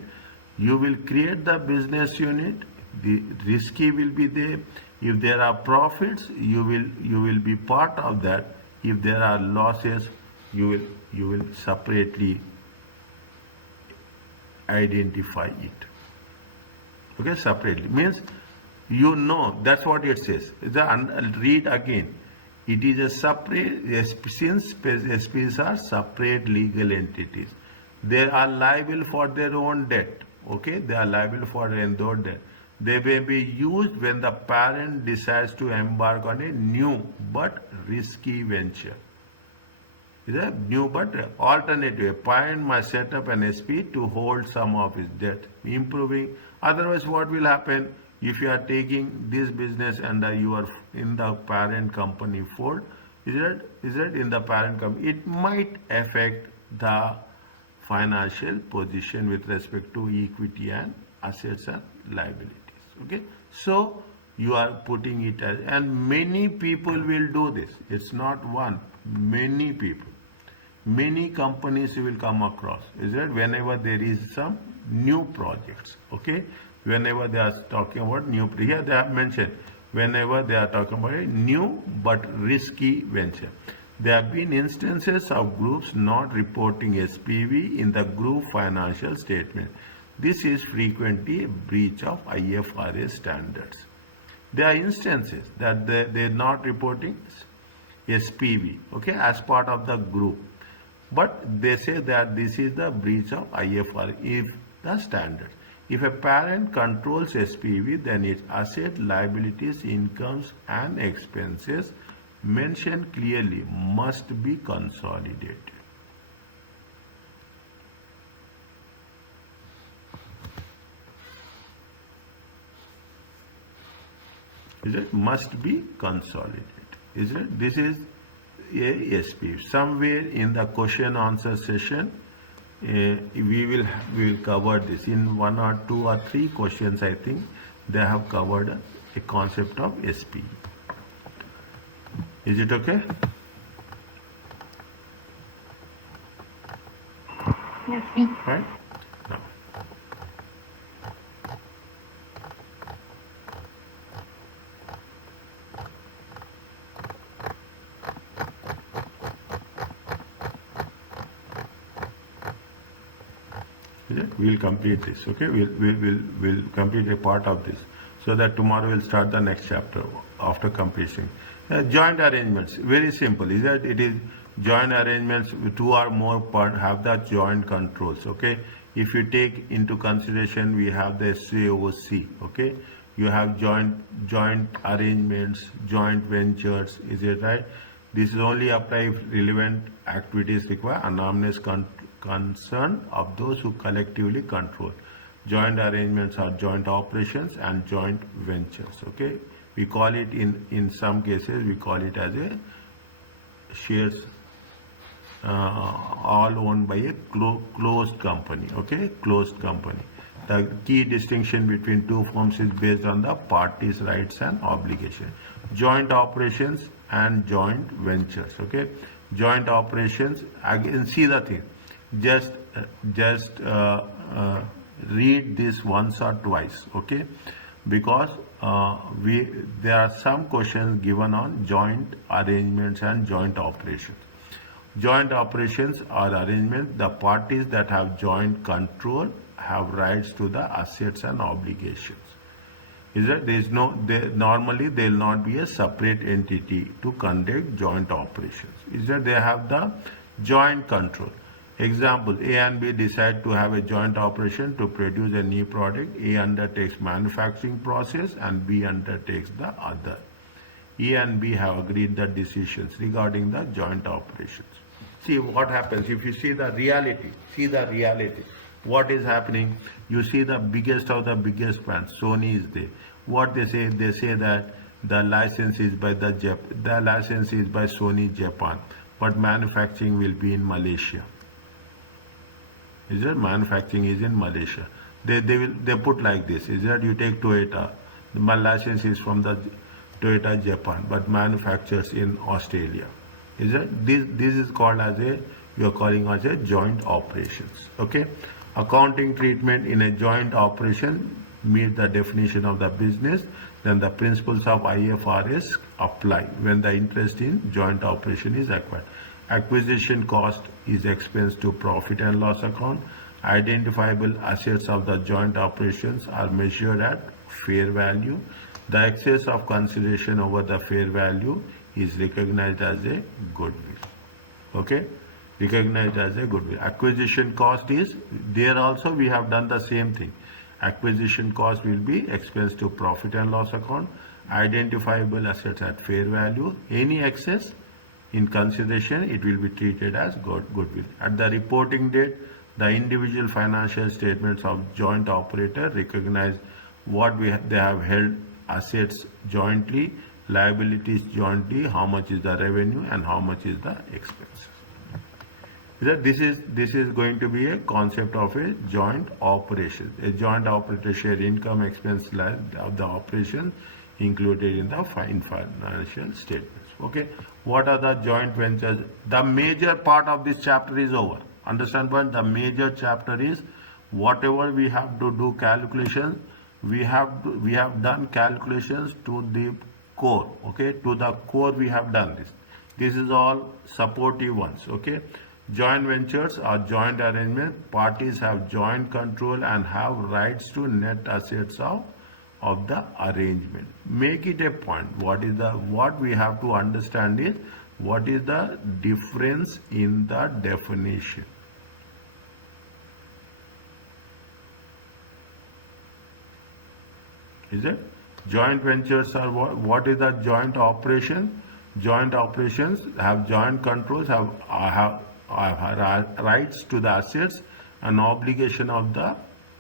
You will create the business unit. The risky will be there. If there are profits, you will be part of that. If there are losses, you will separately identify it. Okay, separately means that's what it says. Read again. It is a separate, since SPs are separate legal entities, they are liable for their own debt. Okay, they are liable for their own debt. They may be used when the parent decides to embark on a new but risky venture. Is a new but alternative. A parent must set up an SP to hold some of his debt, improving. Otherwise, what will happen if you are taking this business and you are in the parent company fold? Is it in the parent company? It might affect the financial position with respect to equity and assets and liabilities. Okay, so you are putting it as, and many people will do this. It's not one. Many people. Many companies you will come across, is it? Whenever there is some new projects, okay? Whenever they are talking about new, here they have mentioned, whenever they are talking about a new but risky venture. There have been instances of groups not reporting SPV in the group financial statement. This is frequently a breach of IFRS standards. There are instances that they are not reporting SPV, okay, as part of the group. But they say that this is the breach of IFRS, if the standard. If a parent controls SPV, then its asset, liabilities, incomes and expenses mentioned clearly must be consolidated. Is it? Must be consolidated. Is it? This is ASP. Somewhere in the question answer session, we will cover this in 1 or 2 or 3 questions. I think they have covered a concept of SP. Is it okay? Yes, sir. Right? Now. We will complete this, okay? We'll complete a part of this so that tomorrow we'll start the next chapter after completion. Joint arrangements, very simple. Is that it is joint arrangements, 2 or more have the joint controls, okay? If you take into consideration, we have the SAOC, okay? You have joint arrangements, joint ventures, is it right? This is only apply if relevant activities require anonymous concern of those who collectively control. Joint arrangements are joint operations and joint ventures, okay? We call it in some cases, we call it as a shares all owned by a closed company, okay? Closed company. The key distinction between 2 firms is based on the parties' rights and obligations. Joint operations and joint ventures, okay? Joint operations, again, see the thing. Just read this once or twice, okay? Because there are some questions given on joint arrangements and joint operations. Joint operations or arrangements, the parties that have joint control have rights to the assets and obligations. Is that there is no, normally there will not be a separate entity to conduct joint operations. Is that they have the joint control. Example, A and B decide to have a joint operation to produce a new product. A undertakes manufacturing process and B undertakes the other. A and B have agreed the decisions regarding the joint operations. See what happens if you see the reality. What is happening? You see the biggest of the biggest brands, Sony is there. What they say that the license is by Sony Japan, but manufacturing will be in Malaysia. Is that manufacturing is in Malaysia? They put like this. Is that you take Toyota, my license is from the Toyota Japan, but manufactures in Australia. Is that this is called as you are calling as a joint operations. Okay, accounting treatment in a joint operation meet the definition of the business. Then the principles of IFRS apply when the interest in joint operation is acquired. Acquisition cost is expense to profit and loss account. Identifiable assets of the joint operations are measured at fair value. The excess of consideration over the fair value is recognized as a goodwill. Okay, recognized as a goodwill. Acquisition cost is there also we have done the same thing. Acquisition cost will be expense to profit and loss account. Identifiable assets at fair value. Any excess in consideration, it will be treated as goodwill. At the reporting date, the individual financial statements of joint operator recognize what they have held assets jointly, liabilities jointly, how much is the revenue and how much is the expense. This is going to be a concept of a joint operation. A joint operator share income expense of the operation included in the financial statements. Okay, what are the joint ventures? The major part of this chapter is over. Understand point? The major chapter is whatever we have to do calculations. We have done calculations to the core. Okay, to the core we have done this. This is all supportive ones. Okay, joint ventures are joint arrangement. Parties have joint control and have rights to net assets of the arrangement. Make it a point. What we have to understand is what is the difference in the definition. Is it? Joint ventures are what is the joint operation? Joint operations have joint controls, have rights to the assets and obligation of the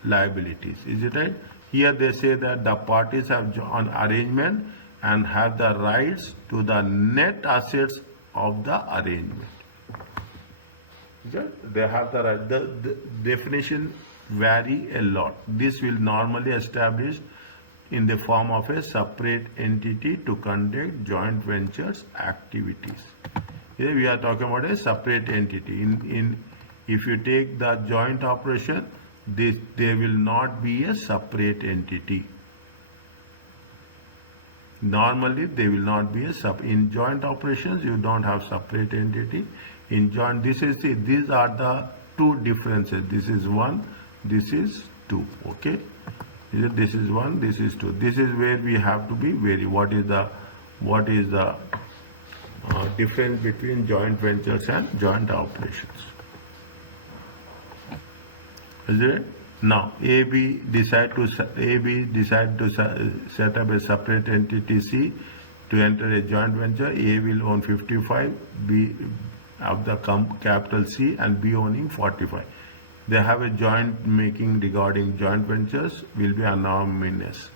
liabilities. Is it right? Here they say that the parties have an arrangement and have the rights to the net assets of the arrangement. They have the right. The definition vary a lot. This will normally establish in the form of a separate entity to conduct joint ventures activities. Here we are talking about a separate entity. If you take the joint operation, there will not be a separate entity. Normally, there will not be in joint operations. You don't have separate entity. In joint, these are the two differences. This is 1. This is 2. Okay. This is 1. This is 2. This is where we have to be very. What is the difference between joint ventures and joint operations? Is it? Now, AB decide to set up a separate entity C to enter a joint venture. A will own 55, B of the capital C, and B owning 45. They have a joint making regarding joint ventures will be anonymous.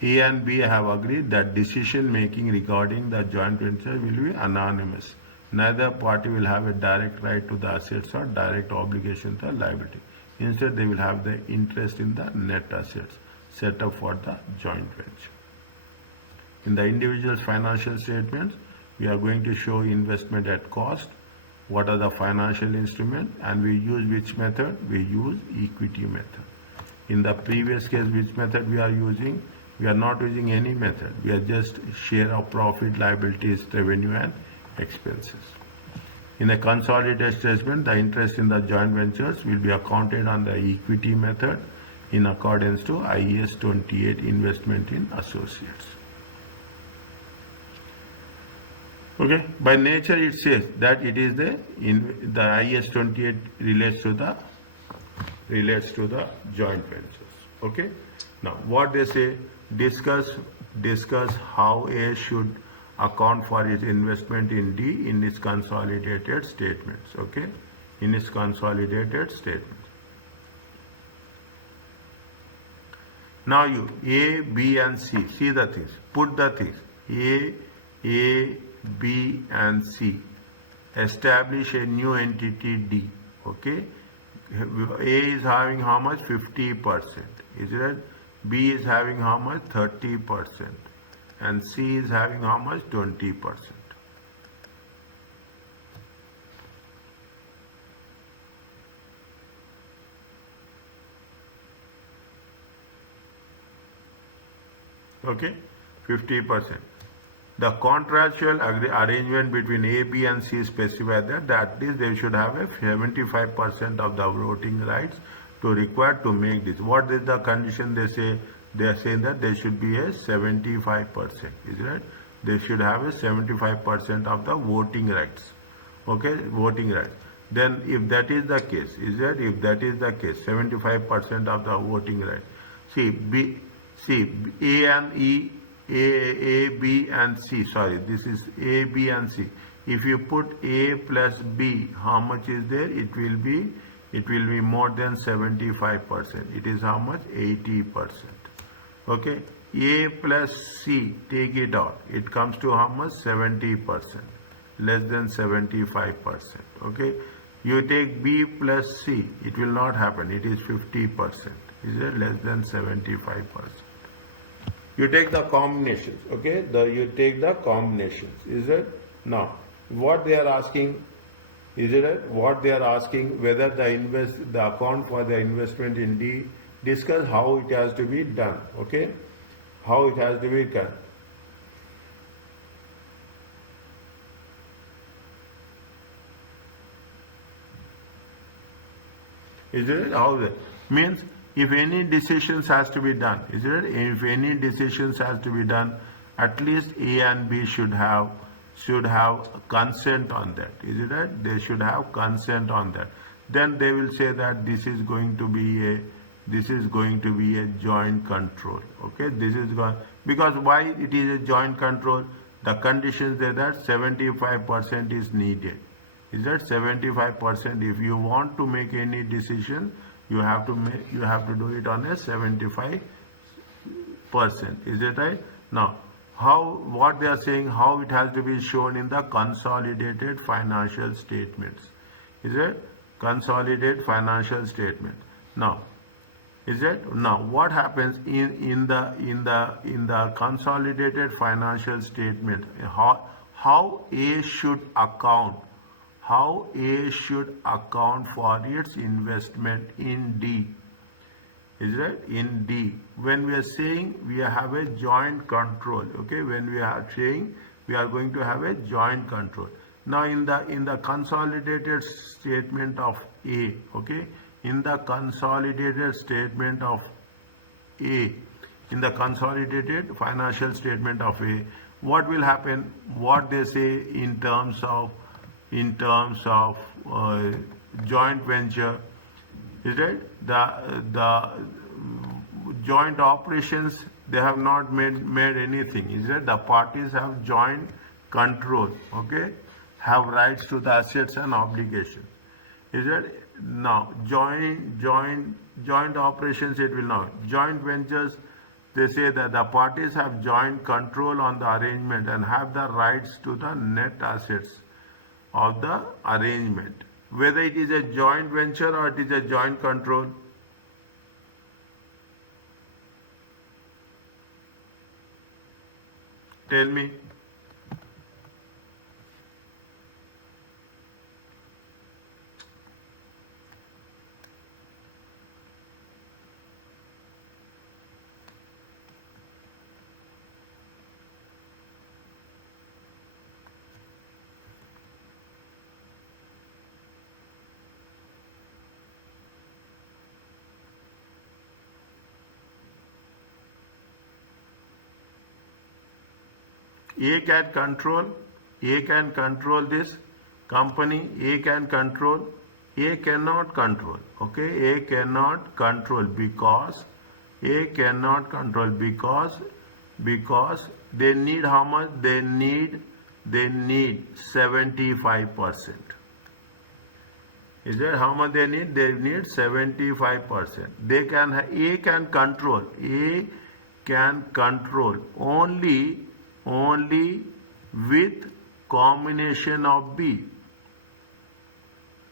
A and B have agreed that decision making regarding the joint venture will be anonymous. Neither party will have a direct right to the assets or direct obligation to liability. Instead, they will have the interest in the net assets set up for the joint venture. In the individual financial statements, we are going to show investment at cost, what are the financial instruments, and we use which method? We use equity method. In the previous case, which method we are using? We are not using any method. We are just share of profit, liabilities, revenue and expenses. In the consolidated statement, the interest in the joint ventures will be accounted on the equity method in accordance to IAS 28 investment in associates. Okay, by nature it says that it is the IAS 28 relates to the joint ventures. Okay, now what they say, discuss how A should account for its investment in D in its consolidated statements. Okay, in its consolidated statements. Now you A, B and C, see the things, put the things, A, B and C, establish a new entity D. Okay, A is having how much? 50%, is it? B is having how much? 30%, and C is having how much? 20%. Okay, 50%. The contractual arrangement between A, B and C specify that at least they should have a 75% of the voting rights to require to make this. What is the condition they say? They are saying that there should be a 75%, is it right? They should have a 75% of the voting rights. Okay, voting rights. Then if that is the case, is that if that is the case, 75% of the voting rights. See, A and E, A, B and C, sorry, this is A, B and C. If you put A plus B, how much is there? It will be more than 75%. It is how much? 80%. Okay, A plus C, take it out. It comes to how much? 70%, less than 75%. Okay, you take B plus C, it will not happen. It is 50%. Is it less than 75%? You take the combinations, okay? You take the combinations, is it? Now, what they are asking, is it? What they are asking, whether the account for the investment in D, discuss how it has to be done, okay? How it has to be done. Is it? How that means? If any decisions has to be done, is it? If any decisions has to be done, at least A and B should have consent on that. Is it right? They should have consent on that. Then they will say that this is going to be a joint control. Okay, this is going, because why it is a joint control? The conditions there that 75% is needed. Is that 75%? If you want to make any decision, you have to do it on a 75%. Is it right? Now, what they are saying, how it has to be shown in the consolidated financial statements. Is it? Consolidated financial statement. Now, is it? Now, what happens in the consolidated financial statement? How A should account? How A should account for its investment in D. Is that in D? When we are saying we have a joint control, okay? When we are saying we are going to have a joint control. Now in the consolidated statement of A, okay? In the consolidated statement of A, in the consolidated financial statement of A, what will happen? What they say in terms of joint venture, is it? The joint operations, they have not made anything, is it? The parties have joint control, okay? Have rights to the assets and obligations. Is it? Now joint operations, it will not. Joint ventures, they say that the parties have joint control on the arrangement and have the rights to the net assets of the arrangement. Whether it is a joint venture or it is a joint control, tell me. A can control this company, A can control, A cannot control, okay, A cannot control because they need how much? They need 75%. Is that how much they need? They need 75%. A can control only with combination of B.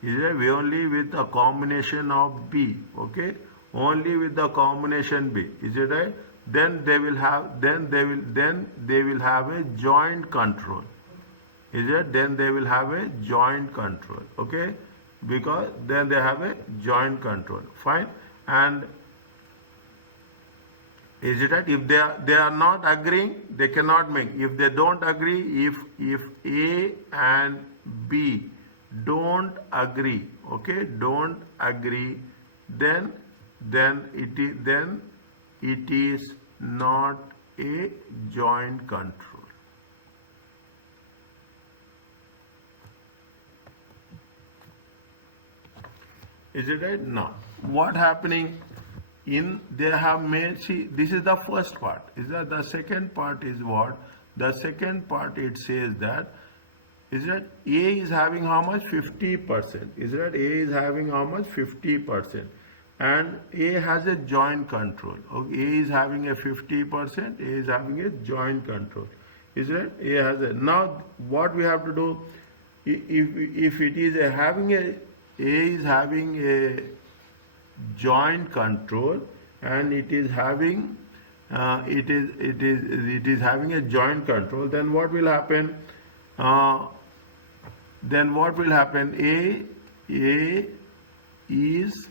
Is that we only with a combination of B, okay? Only with the combination B. Is it right? Then they will have a joint control. Is it? Then they will have a joint control, okay? Because then they have a joint control. Fine. And is it right? If they are not agreeing, they cannot make. If they don't agree, if A and B don't agree, okay, don't agree, then it is not a joint control. Is it right? Now, what happening in they have made, see, this is the first part. Is that the second part is what? The second part, it says that, is that A is having how much? 50%. Is that A is having how much? 50%. And A has a joint control. Okay, A is having a 50%, A is having a joint control. Is that A has a, now what we have to do, if it is A is having a joint control and it is having it is having a joint control, then what will happen? A is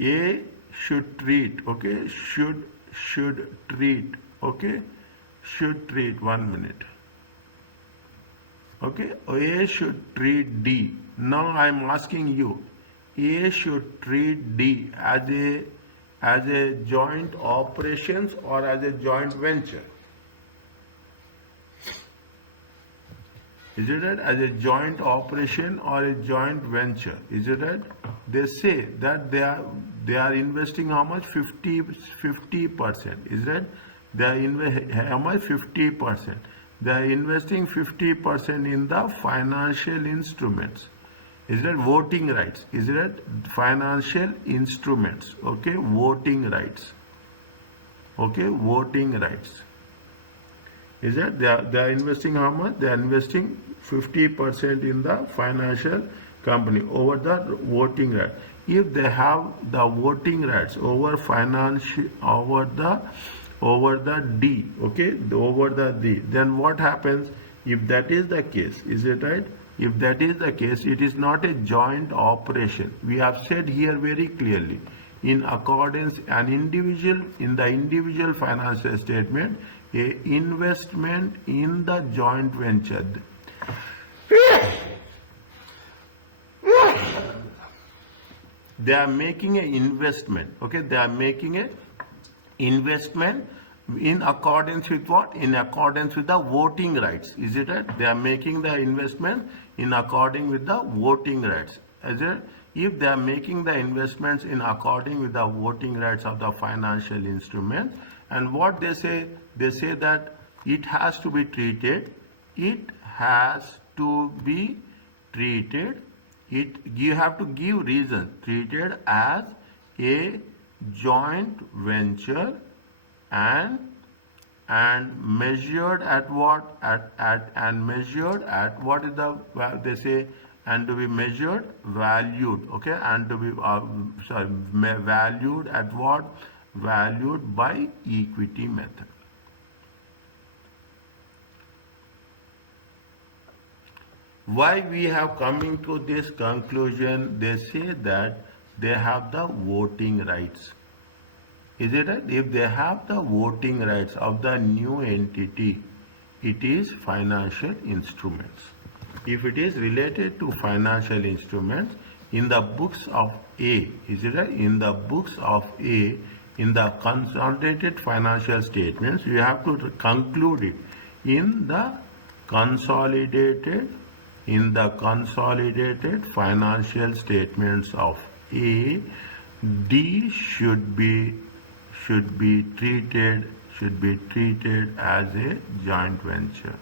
A should treat, okay, should treat, okay, should treat, 1 minute, okay, A should treat D. Now I am asking you, A should treat D as a joint operations or as a joint venture? Is it right? As a joint operation or a joint venture? Is it right? They say that they are investing how much? 50%. Is that? They are how much? 50%. They are investing 50% in the financial instruments. Is that voting rights? Is that financial instruments? Okay, voting rights. Okay, voting rights. Is that they are investing how much? They are investing 50% in the financial company over the voting right. If they have the voting rights over the D, okay, over the D, then what happens? If that is the case, is it right? If that is the case, it is not a joint operation. We have said here very clearly, in accordance in the individual financial statement, a investment in the joint venture. They are making an investment, okay, they are making an investment in accordance with what? In accordance with the voting rights. Is it right? They are making the investment in according with the voting rights. Is it? If they are making the investments in according with the voting rights of the financial instruments, and what they say that it has to be treated, you have to give reason, treated as a joint venture and measured at what? And measured at what is the, they say, and to be measured, valued, okay, and to be valued at what? Valued by equity method. Why we have coming to this conclusion? They say that they have the voting rights. Is it right? If they have the voting rights of the new entity, it is financial instruments. If it is related to financial instruments, in the books of A, is it right? In the books of A, in the consolidated financial statements, you have to conclude it. In the consolidated financial statements of A, D should be treated as a joint venture.